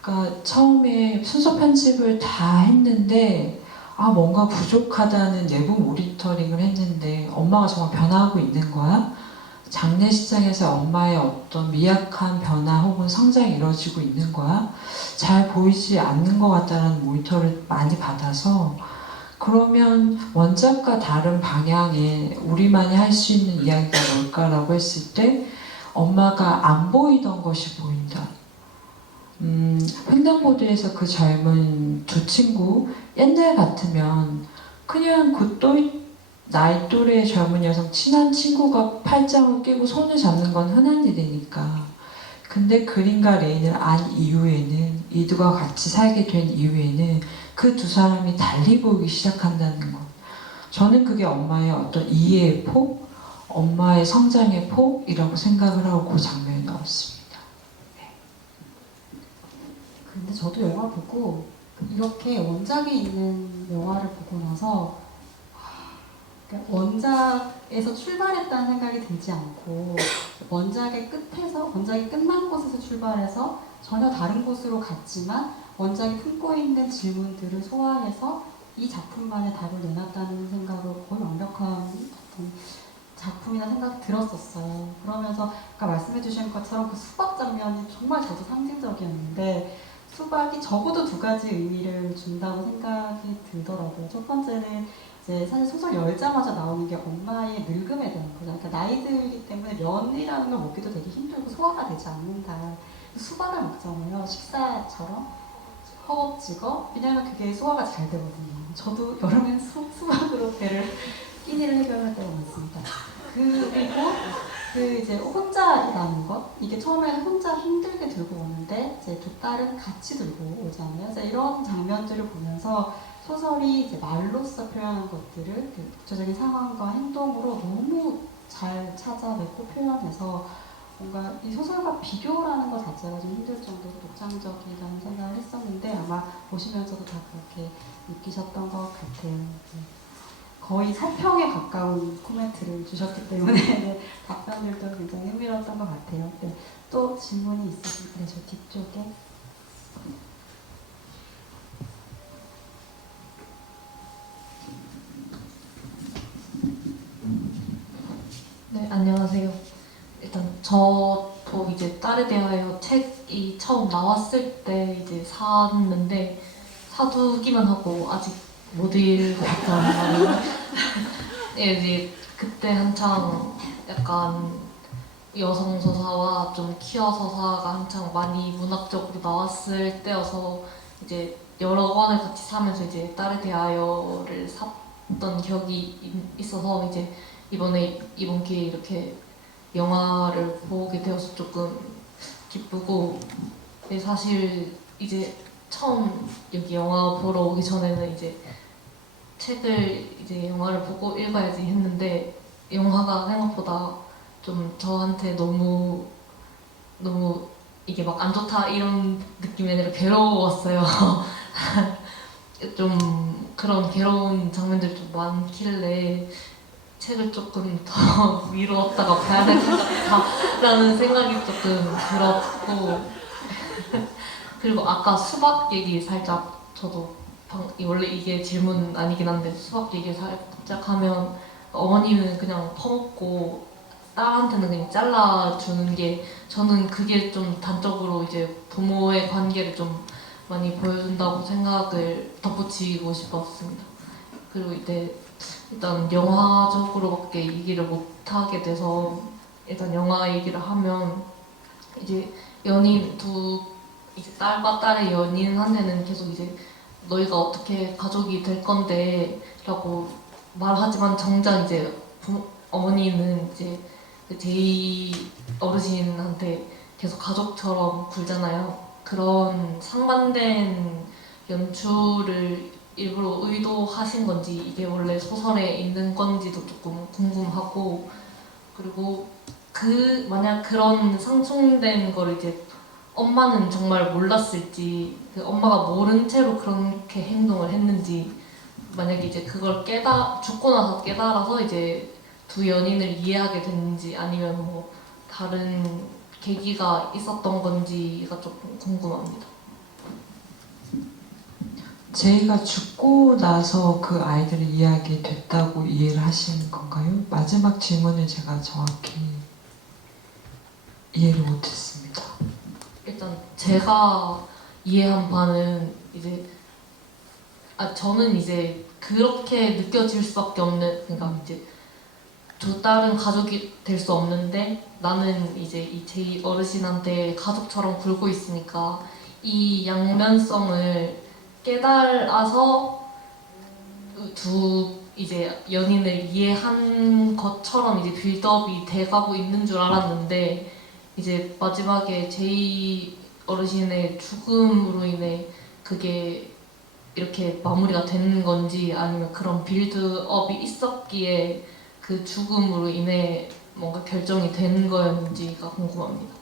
그러니까 처음에 순서 편집을 다 했는데 뭔가 부족하다는 내부 모니터링을 했는데 엄마가 정말 변화하고 있는 거야. 장례식장에서 엄마의 어떤 미약한 변화 혹은 성장이 이루어지고 있는 거야. 잘 보이지 않는 것 같다는 모니터를 많이 받아서 그러면 원작과 다른 방향에 우리만이 할 수 있는 이야기가 뭘까라고 했을 때 엄마가 안 보이던 것이 보인다. 횡단보도에서 그 젊은 두 친구 옛날 같으면 그냥 그 나이 또래의 젊은 여성 친한 친구가 팔짱을 끼고 손을 잡는 건 흔한 일이니까. 근데 그린과 레인을 안 이후에는 이두가 같이 살게 된 이후에는 그 두 사람이 달리 보이기 시작한다는 것. 저는 그게 엄마의 어떤 이해의 폭, 엄마의 성장의 폭이라고 생각을 하고 그 장면이 나왔습니다. 근데 저도 영화 보고 이렇게 원작이 있는 영화를 보고 나서 그러니까 원작에서 출발했다는 생각이 들지 않고 원작이 끝난 곳에서 출발해서 전혀 다른 곳으로 갔지만 원작이 품고 있는 질문들을 소화해서 이 작품만의 답을 내놨다는 생각으로 거의 완벽한 어떤 작품이라 생각이 들었었어요. 그러면서 아까 말씀해주신 것처럼 그 수박 장면이 정말 저도 상징적이었는데 수박이 적어도 두 가지 의미를 준다고 생각이 들더라고요. 첫 번째는 이제 사실 소설 열자마자 나오는 게 엄마의 늙음에 대한 거죠. 그러니까 나이 들기 때문에 면이라는 걸 먹기도 되게 힘들고 소화가 되지 않는다. 수박을 먹잖아요. 식사처럼 허겁지겁. 왜냐면 그게 소화가 잘 되거든요. 저도 여름엔 수박으로 배를 끼니를 해결할 때가 많습니다. 그리고 이제 혼자라는 것, 이게 처음에는 혼자 힘들게 들고 오는데 이제 두 딸은 같이 들고 오잖아요. 그래서 이런 장면들을 보면서 소설이 이제 말로써 표현한 것들을 그 구체적인 상황과 행동으로 너무 잘 찾아내고 표현해서 뭔가 이 소설과 비교라는 것 자체가 좀 힘들 정도로 독창적이라는 생각을 했었는데 아마 보시면서도 다 그렇게 느끼셨던 것 같아요. 네. 거의 서평에 가까운 코멘트를 주셨기 때문에 네, 답변들도 굉장히 흥미로웠던 것 같아요. 네, 또 질문이 있으신가요? 네, 저 뒤쪽에. 네, 안녕하세요. 일단 저도 이제 딸에 대하여 책이 처음 나왔을 때 이제 샀는데 사두기만 하고 아직 못 읽었단 말이에요. 네, 이제 그때 한창 약간 여성 서사와 좀 퀴어 서사가 한창 많이 문학적으로 나왔을 때여서 이제 여러 권을 같이 사면서 이제 딸에 대하여를 샀던 기억이 있어서 이제 이번 기회에 이렇게 영화를 보게 되어서 조금 기쁘고 사실 이제 처음 여기 영화 보러 오기 전에는 이제 책을 이제 영화를 보고 읽어야지 했는데 영화가 생각보다 좀 저한테 너무 이게 막 안 좋다 이런 느낌이 아니라 괴로웠어요. 좀 그런 괴로운 장면들이 좀 많길래 책을 조금 더 미루었다가 봐야 될 것 같다라는 생각이 조금 들었고 그리고 아까 수박 얘기 살짝 저도 원래 이게 질문 아니긴 한데 수박 얘기 살짝 하면 어머니는 그냥 퍼먹고 딸한테는 그냥 잘라주는 게 저는 그게 좀 단적으로 이제 부모의 관계를 좀 많이 보여준다고 생각을 덧붙이고 싶었습니다. 그리고 이제 일단 영화적으로밖에 얘기를 못하게 돼서 일단 영화 얘기를 하면 이제 연인 이제 딸과 딸의 연인한테는 계속 이제 너희가 어떻게 가족이 될 건데 라고 말하지만 정작 이제 어머니는 이제 제이 어르신한테 계속 가족처럼 굴잖아요. 그런 상반된 연출을 일부러 의도하신 건지 이게 원래 소설에 있는 건지도 조금 궁금하고 그리고 만약 그런 상충된 거를 이제 엄마는 정말 몰랐을지 그 엄마가 모른 채로 그렇게 행동을 했는지 만약에 이제 그걸 죽고 나서 깨달아서 이제 두 연인을 이해하게 됐는지 아니면 뭐 다른 계기가 있었던 건지가 조금 궁금합니다. 제이가 죽고 나서 그 아이들을 이해하게 됐다고 이해를 하시는 건가요? 마지막 질문을 제가 정확히 이해를 못했습니다. 일단 제가 이해한 바는 이제 저는 이제 그렇게 느껴질 수밖에 없는 그러니까 이제 두 딸은 가족이 될 수 없는데 나는 이제 이 제이 어르신한테 가족처럼 굴고 있으니까 이 양면성을 깨달아서 두 이제 연인을 이해한 것처럼 이제 빌드업이 돼가고 있는 줄 알았는데 이제 마지막에 제이 어르신의 죽음으로 인해 그게 이렇게 마무리가 되는 건지 아니면 그런 빌드업이 있었기에 그 죽음으로 인해 뭔가 결정이 된 거였는지가 궁금합니다.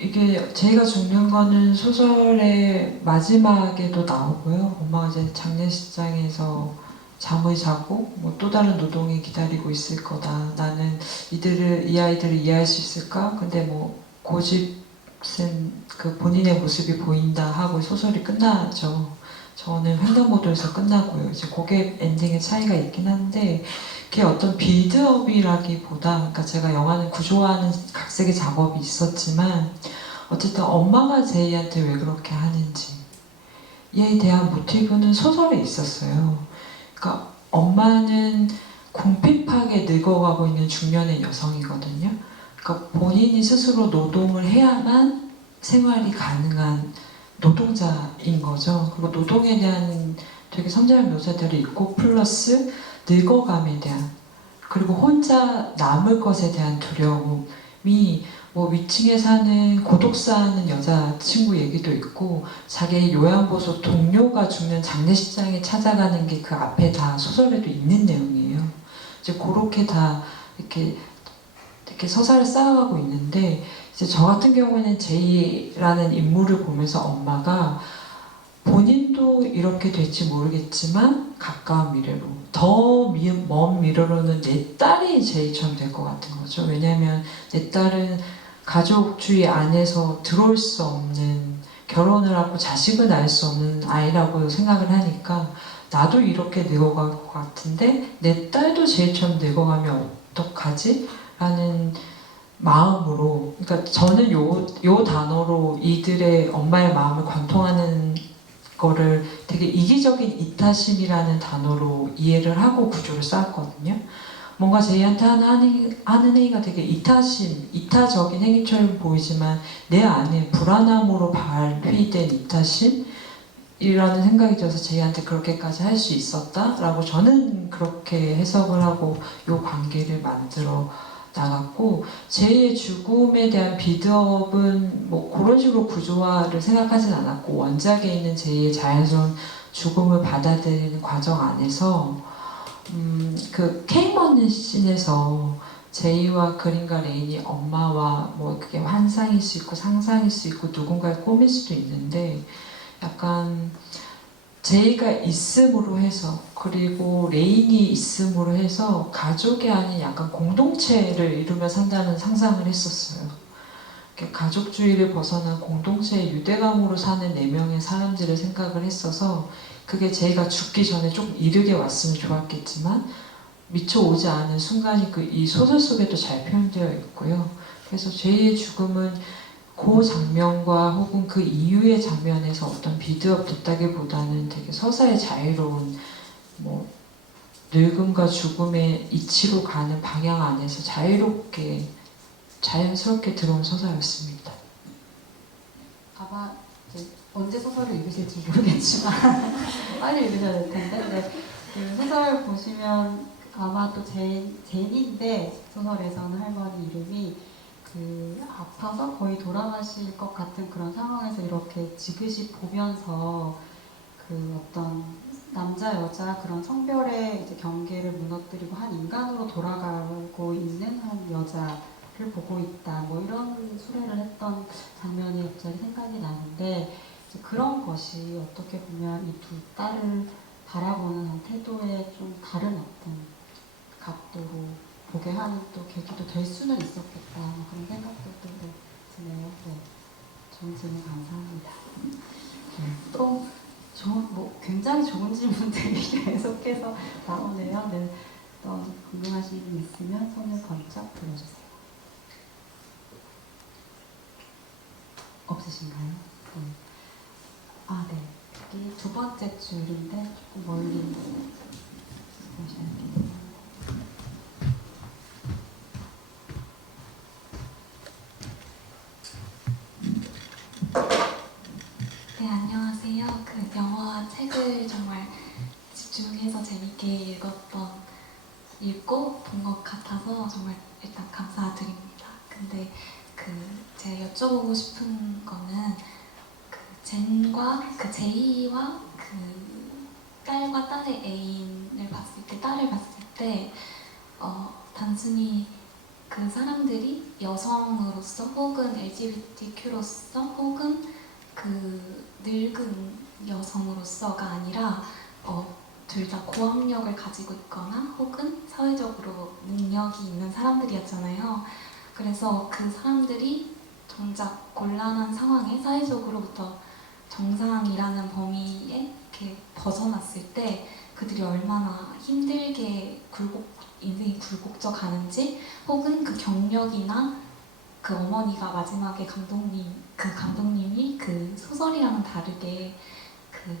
이게 제가 죽는 거는 소설의 마지막에도 나오고요. 엄마가 이제 장례식장에서 잠을 자고 뭐 또 다른 노동이 기다리고 있을 거다. 나는 이 아이들을 이해할 수 있을까? 근데 뭐 고집센 그 본인의 모습이 보인다 하고 소설이 끝나죠. 저는 횡단보도에서 끝나고요. 이제 그게 엔딩의 차이가 있긴 한데 그게 어떤 빌드업이라기보다 그러니까 제가 영화는 구조화하는 각색의 작업이 있었지만 어쨌든 엄마가 제이한테 왜 그렇게 하는지 이에 대한 모티브는 소설에 있었어요. 그러니까 엄마는 궁핍하게 늙어가고 있는 중년의 여성이거든요. 그러니까 본인이 스스로 노동을 해야만 생활이 가능한 노동자인 거죠. 그리고 노동에 대한 되게 섬세한 묘사들이 있고 플러스 늙어감에 대한 그리고 혼자 남을 것에 대한 두려움이 뭐 위층에 사는 고독사하는 여자친구 얘기도 있고 자기의 요양보소 동료가 죽는 장례식장에 찾아가는 게 그 앞에 다 소설에도 있는 내용이에요. 이제 그렇게 다 이렇게 서사를 쌓아가고 있는데 이제 저 같은 경우에는 제이라는 인물을 보면서 엄마가 본인도 이렇게 될지 모르겠지만 가까운 미래로 더 먼 미래로는 내 딸이 제이처럼 될 것 같은 거죠. 왜냐하면 내 딸은 가족주의 안에서 들어올 수 없는 결혼을 하고 자식을 낳을 수 없는 아이라고 생각을 하니까 나도 이렇게 늙어갈 것 같은데 내 딸도 제이처럼 늙어가면 어떡하지? 라는 마음으로 그러니까 저는 요 단어로 이들의 엄마의 마음을 관통하는 거를 되게 이기적인 이타심이라는 단어로 이해를 하고 구조를 쌓았거든요. 뭔가 제이한테 하는 행위가 되게 이타적인 행위처럼 보이지만 내 안에 불안함으로 발휘된 이타심이라는 생각이 들어서 제이한테 그렇게까지 할 수 있었다라고 저는 그렇게 해석을 하고 이 관계를 만들어 나갔고 제2의 죽음에 대한 비드업은 뭐 그런 식으로 구조화를 생각하진 않았고 원작에 있는 제2의 자연스러운 죽음을 받아들이는 과정 안에서 그 케이먼 씬에서 제이와 그린과 레인이 엄마와 뭐 그게 환상일 수 있고 상상일 수 있고 누군가의 꿈일 수도 있는데 약간 제이가 있음으로 해서 그리고 레인이 있음으로 해서 가족이 아닌 약간 공동체를 이루며 산다는 상상을 했었어요. 가족주의를 벗어난 공동체의 유대감으로 사는 4명의 사람들을 생각을 했어서 그게 제이가 죽기 전에 좀 이르게 왔으면 좋았겠지만 미처 오지 않은 순간이 이 소설 속에도 잘 표현되어 있고요. 그래서 제이의 죽음은 그 장면과 혹은 그 이후의 장면에서 어떤 비드업 됐다기보다는 되게 서사의 자유로운 뭐 늙음과 죽음의 이치로 가는 방향 안에서 자유롭게 자연스럽게 들어온 서사였습니다. 아마 이제 언제 소설을 읽으실지 모르겠지만 빨리 읽으셔야 될 텐데 근데 그 소설 보시면 아마 또 제니인데 소설에서는 할머니 이름이 그 아파서 거의 돌아가실 것 같은 그런 상황에서 이렇게 지그시 보면서 그 어떤 남자 여자 그런 성별의 이제 경계를 무너뜨리고 한 인간으로 돌아가고 있는 한 여자를 보고 있다 뭐 이런 수레를 했던 장면이 갑자기 생각이 나는데 이제 그런 것이 어떻게 보면 이 두 딸을 바라보는 한 태도에 좀 다른 어떤 각도로 보게 하는 또 계기도 될 수는 있었겠다 그런 생각들도 드네요. 네, 좋은 질문 감사합니다. 또 뭐 굉장히 좋은 질문들이 계속해서 나오네요. 네, 또 궁금하신 분 있으면 손을 번쩍 들어주세요. 없으신가요? 네. 아, 네. 여기 2번째 줄인데 조금 멀리 보셔야겠네요. 네, 안녕하세요. 그 영화 책을 정말 집중해서 재밌게 읽고 본 것 같아서 정말 일단 감사드립니다. 근데 그 제가 여쭤보고 싶은 거는 그 젠과 제이와 그 딸과 딸의 애인을 딸을 봤을 때 단순히 그 사람들이 여성으로서 혹은 LGBTQ로서 혹은 그 늙은 여성으로서가 아니라 둘 다 고학력을 가지고 있거나 혹은 사회적으로 능력이 있는 사람들이었잖아요. 그래서 그 사람들이 정작 곤란한 상황에 사회적으로부터 정상이라는 범위에 이렇게 벗어났을 때 그들이 얼마나 힘들게 인생이 굴곡져 가는지 혹은 그 경력이나 그 어머니가 마지막에 감독님이 그 소설이랑은 다르게 그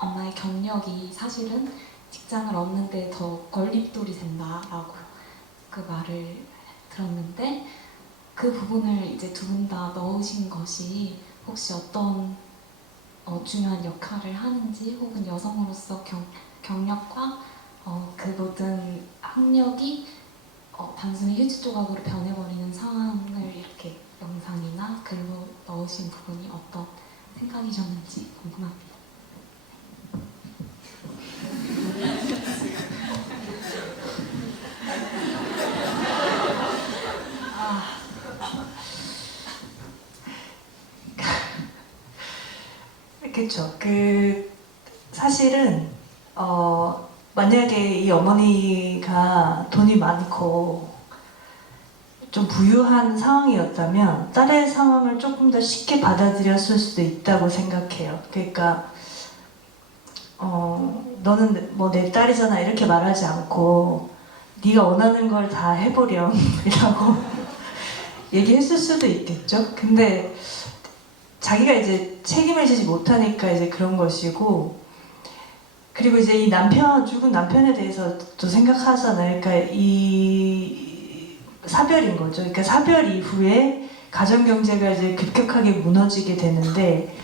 엄마의 경력이 사실은 직장을 얻는데 더 걸림돌이 된다라고 그 말을 들었는데 그 부분을 이제 두 분 다 넣으신 것이 혹시 어떤 중요한 역할을 하는지 혹은 여성으로서 경력과 그 모든 학력이 단순히 휴지 조각으로 변해버리는 상황을 이렇게 영상이나 글로 넣으신 부분이 어떤 생각이셨는지 궁금합니다. 그렇죠. 사실은 만약에 이 어머니가 돈이 많고 좀 부유한 상황이었다면 딸의 상황을 조금 더 쉽게 받아들였을 수도 있다고 생각해요. 그러니까 너는 뭐 내 딸이잖아 이렇게 말하지 않고 네가 원하는 걸 다 해보렴 이라고 얘기했을 수도 있겠죠. 근데 자기가 이제 책임을 지지 못하니까 이제 그런 것이고, 그리고 이제 이 죽은 남편에 대해서 또 생각하잖아요. 그러니까 이 사별인 거죠. 그러니까 사별 이후에 가정 경제가 이제 급격하게 무너지게 되는데,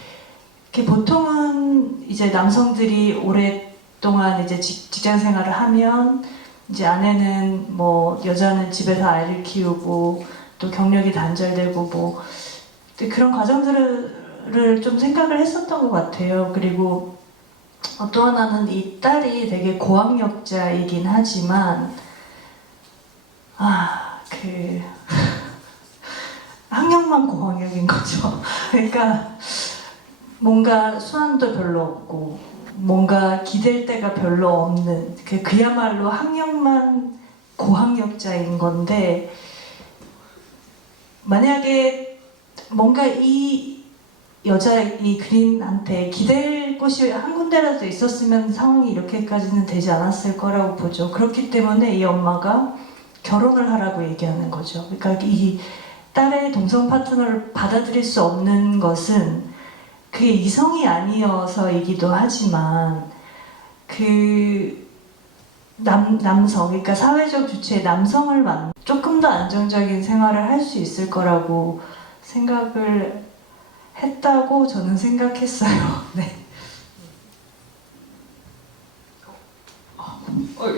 보통은 이제 남성들이 오랫동안 이제 직장 생활을 하면 이제 아내는 뭐 여자는 집에서 아이를 키우고 또 경력이 단절되고 뭐 그런 과정들을 좀 생각을 했었던 것 같아요. 그리고 또 하나는 이 딸이 되게 고학력자이긴 하지만 학력만 고학력인 거죠. 그러니까 뭔가 수완도 별로 없고 뭔가 기댈 데가 별로 없는 그야말로 학력만 고학력자인 건데 만약에 뭔가 이 여자 이 그린한테 기댈 곳이 한 군데라도 있었으면 상황이 이렇게까지는 되지 않았을 거라고 보죠. 그렇기 때문에 이 엄마가 결혼을 하라고 얘기하는 거죠. 그러니까 이 딸의 동성 파트너를 받아들일 수 없는 것은 그게 이성이 아니어서이기도 하지만 남성, 그러니까 사회적 주체의 남성을 조금 더 안정적인 생활을 할 수 있을 거라고 생각을 했다고 저는 생각했어요. 네.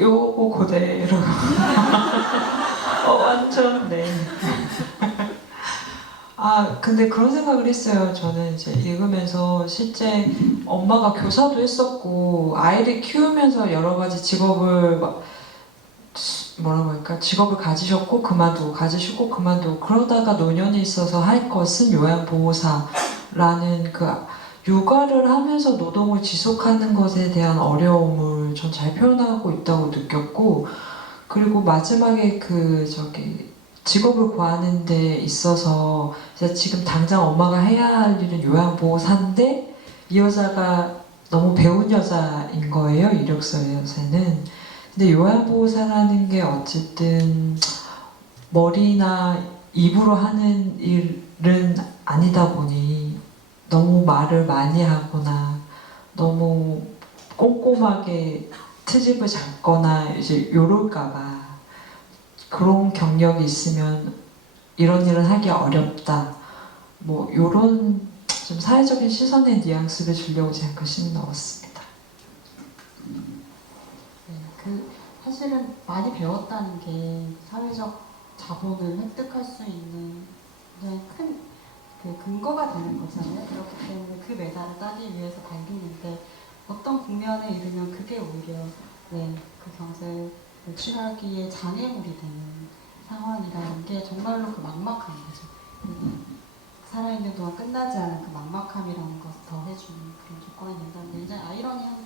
요거 그대로. 완전 네. 근데 그런 생각을 했어요. 저는 이제 읽으면서 실제 엄마가 교사도 했었고 아이를 키우면서 여러 가지 직업을 뭐라고 할까? 직업을 가지셨고 그만두고 가지시고 그만두고 그러다가 노년에 있어서 할 것은 요양보호사라는 그 육아를 하면서 노동을 지속하는 것에 대한 어려움을 전 잘 표현하고 있다고 느꼈고 그리고 마지막에 직업을 구하는 데 있어서 지금 당장 엄마가 해야 할 일은 요양보호사인데 이 여자가 너무 배운 여자인 거예요, 이력서에서는. 근데 요양보호사라는 게 어쨌든 머리나 입으로 하는 일은 아니다 보니 너무 말을 많이 하거나 너무 꼼꼼하게 트집을 잡거나 이제 요럴까봐 그런 경력이 있으면 이런 일을 하기 어렵다. 뭐 요런 좀 사회적인 시선의 뉘앙스를 주려고 제가 글씨를 넣었습니다. 네, 사실은 많이 배웠다는 게 사회적 자본을 획득할 수 있는 굉장히 큰 근거가 되는 거잖아요. 그렇기 때문에 그 메달을 따기 위해서 달리는데 어떤 국면에 이르면 그게 오히려 그 경제를 취하기에 장애물이 되는 상황이라는 게 정말로 그 막막한 거죠. 살아있는 동안 끝나지 않은 그 막막함이라는 것을 더해주는 그런 조건이 된다는 굉장히 아이러니한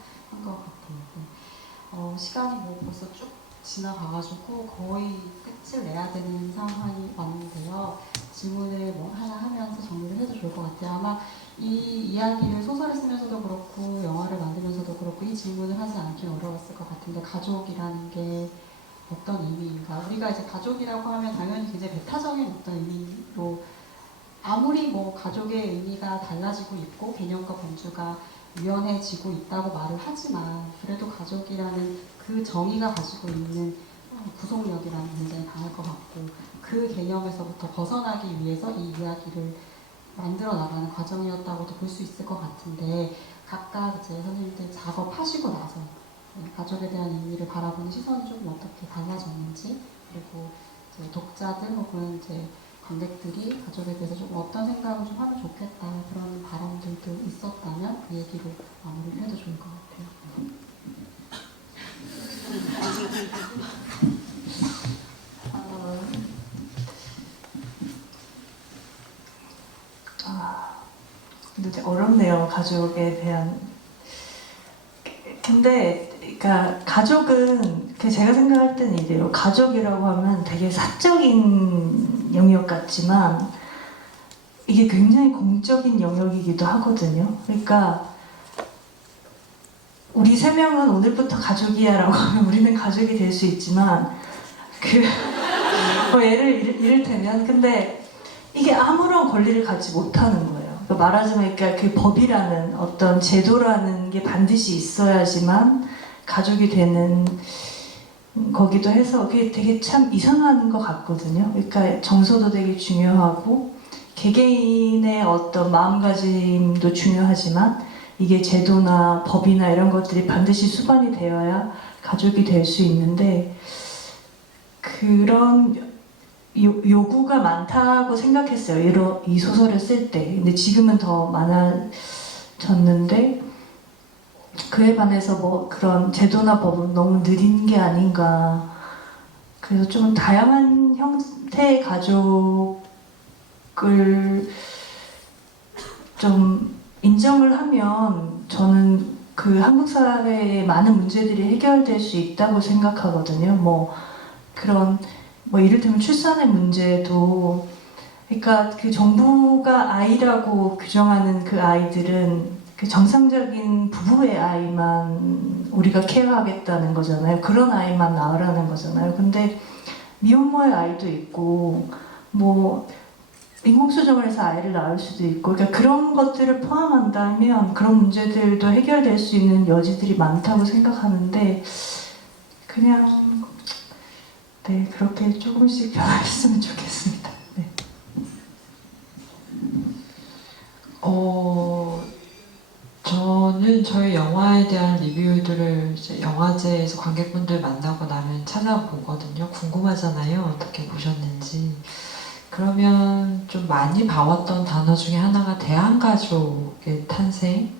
것 같아요. 시간이 뭐 벌써 쭉 지나가가지고 거의 끝을 내야 되는 상황이 왔는데요. 질문을 뭐 하나 하면서 정리를 해도 좋을 것 같아요. 아마 이 이야기를 소설을 쓰면서도 그렇고 영화를 만들면서도 그렇고 이 질문을 하지 않기는 어려웠을 것 같은데 가족이라는 게 어떤 의미인가? 우리가 이제 가족이라고 하면 당연히 굉장히 배타적인 어떤 의미로 아무리 뭐 가족의 의미가 달라지고 있고 개념과 범주가 유연해지고 있다고 말을 하지만 그래도 가족이라는 그 정의가 가지고 있는 구속력이라는 게 굉장히 강할 것 같고 그 개념에서부터 벗어나기 위해서 이 이야기를 만들어 나가는 과정이었다고도 볼 수 있을 것 같은데 각각 이제 선생님들 작업하시고 나서 가족에 대한 의미를 바라보는 시선이 좀 어떻게 달라졌는지 그리고 이제 독자들 혹은 이제 관객들이 가족에 대해서 좀 어떤 생각을 좀 하면 좋겠다 그런 바람들도 있었다면 그 얘기로 마무리를 해도 좋을 것 같아요. 근데 되게 어렵네요, 가족에 대한. 근데 그러니까 가족은 제가 생각할 때는 이래요. 가족이라고 하면 되게 사적인 영역 같지만 이게 굉장히 공적인 영역이기도 하거든요. 그러니까 우리 세 명은 오늘부터 가족이야라고 하면 우리는 가족이 될 수 있지만 이를테면 근데 이게 아무런 권리를 갖지 못하는 거예요. 그러니까 말하자면 그 법이라는 어떤 제도라는 게 반드시 있어야지만 가족이 되는 거기도 해서 그게 되게 참 이상한 것 같거든요. 그러니까 정서도 되게 중요하고 개개인의 어떤 마음가짐도 중요하지만 이게 제도나 법이나 이런 것들이 반드시 수반이 되어야 가족이 될 수 있는데 그런 요구가 많다고 생각했어요. 이 소설을 쓸 때. 근데 지금은 더 많아졌는데 그에 반해서 뭐 그런 제도나 법은 너무 느린 게 아닌가. 그래서 좀 다양한 형태의 가족을 좀 인정을 하면 저는 그 한국 사회의 많은 문제들이 해결될 수 있다고 생각하거든요. 뭐 그런 뭐 이를테면 출산의 문제도 그러니까 그 정부가 아이라고 규정하는 그 아이들은 그 정상적인 부부의 아이만 우리가 케어하겠다는 거잖아요. 그런 아이만 낳으라는 거잖아요. 근데 미혼모의 아이도 있고 뭐 인공수정을 해서 아이를 낳을 수도 있고 그러니까 그런 것들을 포함한다면 그런 문제들도 해결될 수 있는 여지들이 많다고 생각하는데 그냥 네 그렇게 조금씩 변화했으면 좋겠습니다. 네. 저는 저희 영화에 대한 리뷰들을 이제 영화제에서 관객분들 만나고 나면 찾아보거든요. 궁금하잖아요. 어떻게 보셨는지. 그러면 좀 많이 봐왔던 단어 중에 하나가 대한가족의 탄생을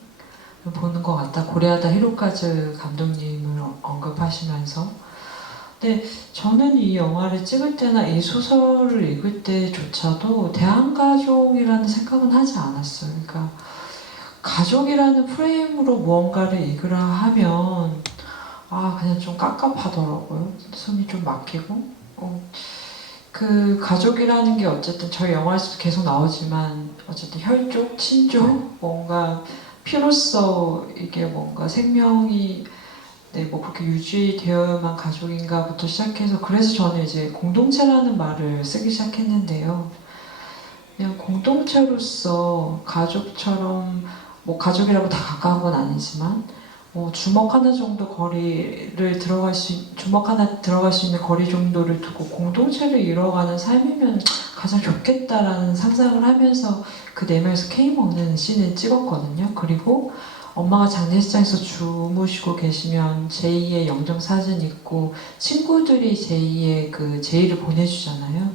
보는 것 같다. 고레하다 히로카즈 감독님을 언급하시면서. 근데 저는 이 영화를 찍을 때나 이 소설을 읽을 때조차도 대한가족이라는 생각은 하지 않았어요. 그러니까 가족이라는 프레임으로 무언가를 읽으라 하면 그냥 좀 깝깝하더라고요. 숨이 좀 막히고 그 가족이라는 게 어쨌든 저희 영화에서도 계속 나오지만 어쨌든 혈족, 친족, 뭔가 피로써 이게 뭔가 생명이 뭐 그렇게 유지되어야만 가족인가부터 시작해서 그래서 저는 이제 공동체라는 말을 쓰기 시작했는데요. 그냥 공동체로서 가족처럼 뭐 가족이라고 다 가까운 건 아니지만 주먹 하나 정도 주먹 하나 들어갈 수 있는 거리 정도를 두고 공동체를 이뤄가는 삶이면 가장 좋겠다라는 상상을 하면서 그 내면에서 케이크 먹는 씬을 찍었거든요. 그리고 엄마가 장례식장에서 주무시고 계시면 제이의 영정 사진 있고 친구들이 제이의 그 제이를 보내주잖아요.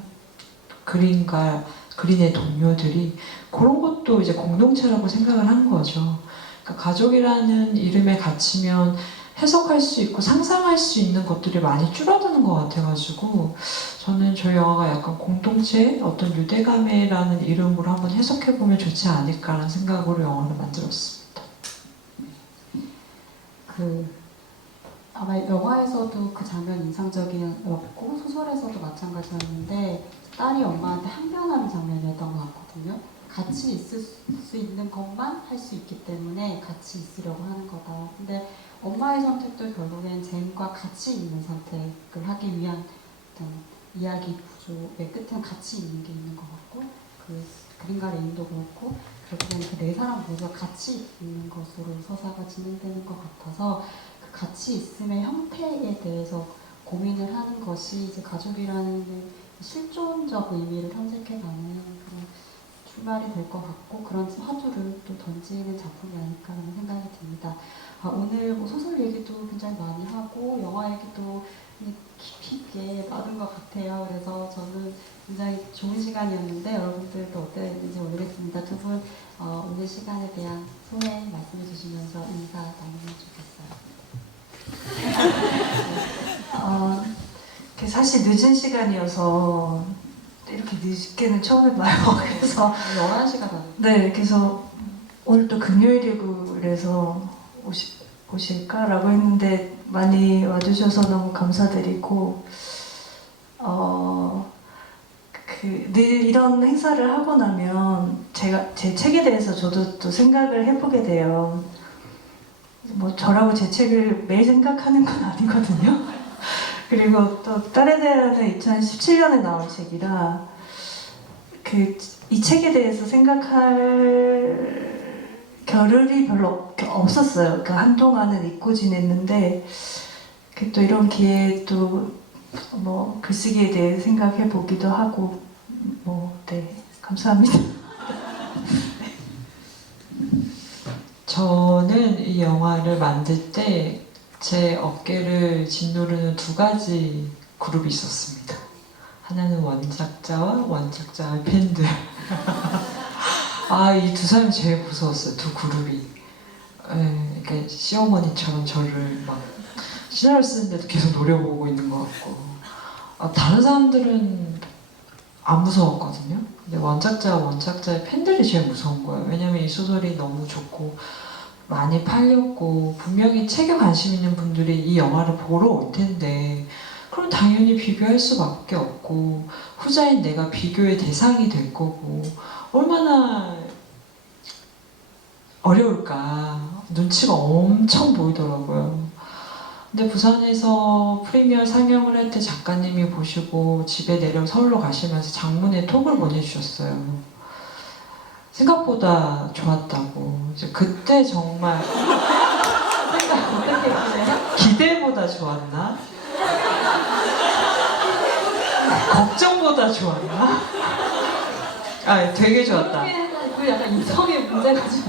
그린의 동료들이 그런 것도 이제 공동체라고 생각을 한 거죠. 그러니까 가족이라는 이름에 갇히면 해석할 수 있고 상상할 수 있는 것들이 많이 줄어드는 것 같아가지고 저는 저희 영화가 약간 공동체 어떤 유대감이라는 이름으로 한번 해석해보면 좋지 않을까라는 생각으로 영화를 만들었습니다. 아마 영화에서도 그 장면 인상적이었고 소설에서도 마찬가지였는데 딸이 엄마한테 항변하는 장면이었던 것 같거든요. 같이 있을 수 있는 것만 할 수 있기 때문에 같이 있으려고 하는 거다. 근데 엄마의 선택도 결국엔 젠과 같이 있는 선택을 하기 위한 어떤 이야기 구조의 끝은 같이 있는 게 있는 것 같고 그 그린과 레인도 그렇고 결국엔 그 네 사람 모두 같이 있는 것으로 서사가 진행되는 것 같아서 그 같이 있음의 형태에 대해서 고민을 하는 것이 이제 가족이라는 실존적 의미를 탐색해가는 그런 출발이 될 것 같고 그런 화두를 또 던지는 작품이 아닐까라는 생각이 듭니다. 오늘 뭐 소설 얘기도 굉장히 많이 하고 영화 얘기도 깊이 있게 나눈 것 같아요. 그래서 저는 굉장히 좋은 시간이었는데 여러분들도 어땠는지 모르겠습니다. 두 분 오늘 시간에 대한 소회 말씀해 주시면서 인사 나누면 좋겠어요. 사실 늦은 시간이어서 이렇게 늦게는 처음 해봐요. 그래서 11시가 다 네, 그래서 오늘 또 금요일이고 그래서 오실까라고 했는데 많이 와주셔서 너무 감사드리고 늘 이런 행사를 하고 나면 제 책에 대해서 저도 또 생각을 해보게 돼요. 뭐 저라고 제 책을 매일 생각하는 건 아니거든요. 그리고 또 딸에 대한은 2017년에 나온 책이라 이 책에 대해서 생각할 겨를이 별로 없었어요. 그러니까 한동안은 잊고 지냈는데 또 이런 기회에 또 뭐 글쓰기에 대해 생각해 보기도 하고 네 감사합니다. 저는 이 영화를 만들 때 제 어깨를 짓누르는 두 가지 그룹이 있었습니다. 하나는 원작자와 원작자의 팬들. 아, 이 두 사람이 제일 무서웠어요. 두 그룹이. 예, 그러니까 시어머니처럼 저를 막 시나리오 쓰는데도 계속 노려보고 있는 것 같고. 아, 다른 사람들은 안 무서웠거든요. 근데 원작자의 팬들이 제일 무서운 거예요. 왜냐면 이 소설이 너무 좋고 많이 팔렸고 분명히 책에 관심 있는 분들이 이 영화를 보러 올 텐데 그럼 당연히 비교할 수밖에 없고 후자인 내가 비교의 대상이 될 거고 얼마나 어려울까. 눈치가 엄청 보이더라고요. 근데 부산에서 프리미어 상영을 할 때 작가님이 보시고 집에 내려 서울로 가시면서 장문의 톡을 보내주셨어요. 생각보다 좋았다고. 이제 그때 정말 기대보다 좋았나? 걱정보다 좋았나? 아, 되게 좋았다. 그 약간 이성의 문제가 좀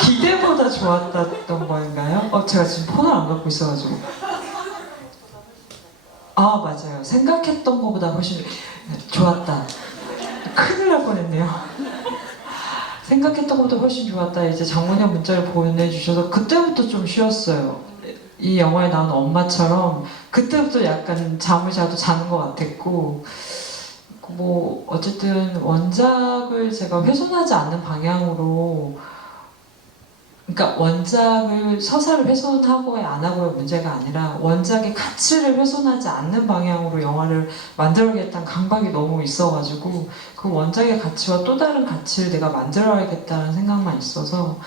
기대보다 좋았다던 거인가요? 제가 지금 폰을 안 갖고 있어가지고. 아, 맞아요. 생각했던 것보다 훨씬 좋았다. 큰일 날 뻔했네요. 생각했던 것보다 훨씬 좋았다. 이제 장문의 문자를 보내주셔서 그때부터 좀 쉬었어요. 이 영화에 나온 엄마처럼 그때부터 약간 잠을 자도 자는 것 같았고 뭐 어쨌든 원작을 제가 훼손하지 않는 방향으로 그러니까 원작을 서사를 훼손하고 안 하고의 문제가 아니라 원작의 가치를 훼손하지 않는 방향으로 영화를 만들어야겠다는 강박이 너무 있어가지고 그 원작의 가치와 또 다른 가치를 내가 만들어야겠다는 생각만 있어서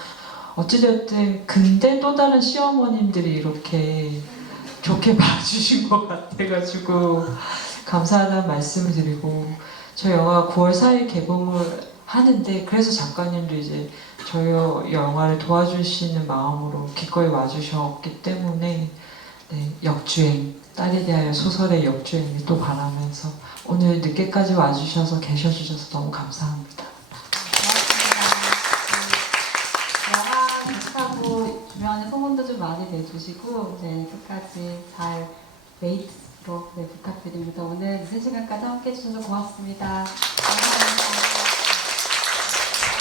어찌됐든 근데 또 다른 시어머님들이 이렇게 좋게 봐주신 것 같아가지고 감사하다는 말씀을 드리고 저 영화 9월 4일 개봉을 하는데 그래서 작가님도 이제 저희 영화를 도와주시는 마음으로 기꺼이 와주셨기 때문에 네, 역주행 딸에 대하여 소설의 역주행을 또 바라면서 오늘 늦게까지 와주셔서 계셔주셔서 너무 감사합니다. 영화 비슷하고 주변에 소문도 좀 많이 내주시고 네, 끝까지 잘 웨이트로 네, 부탁드립니다. 오늘 늦은 시간까지 함께 해주셔서 고맙습니다.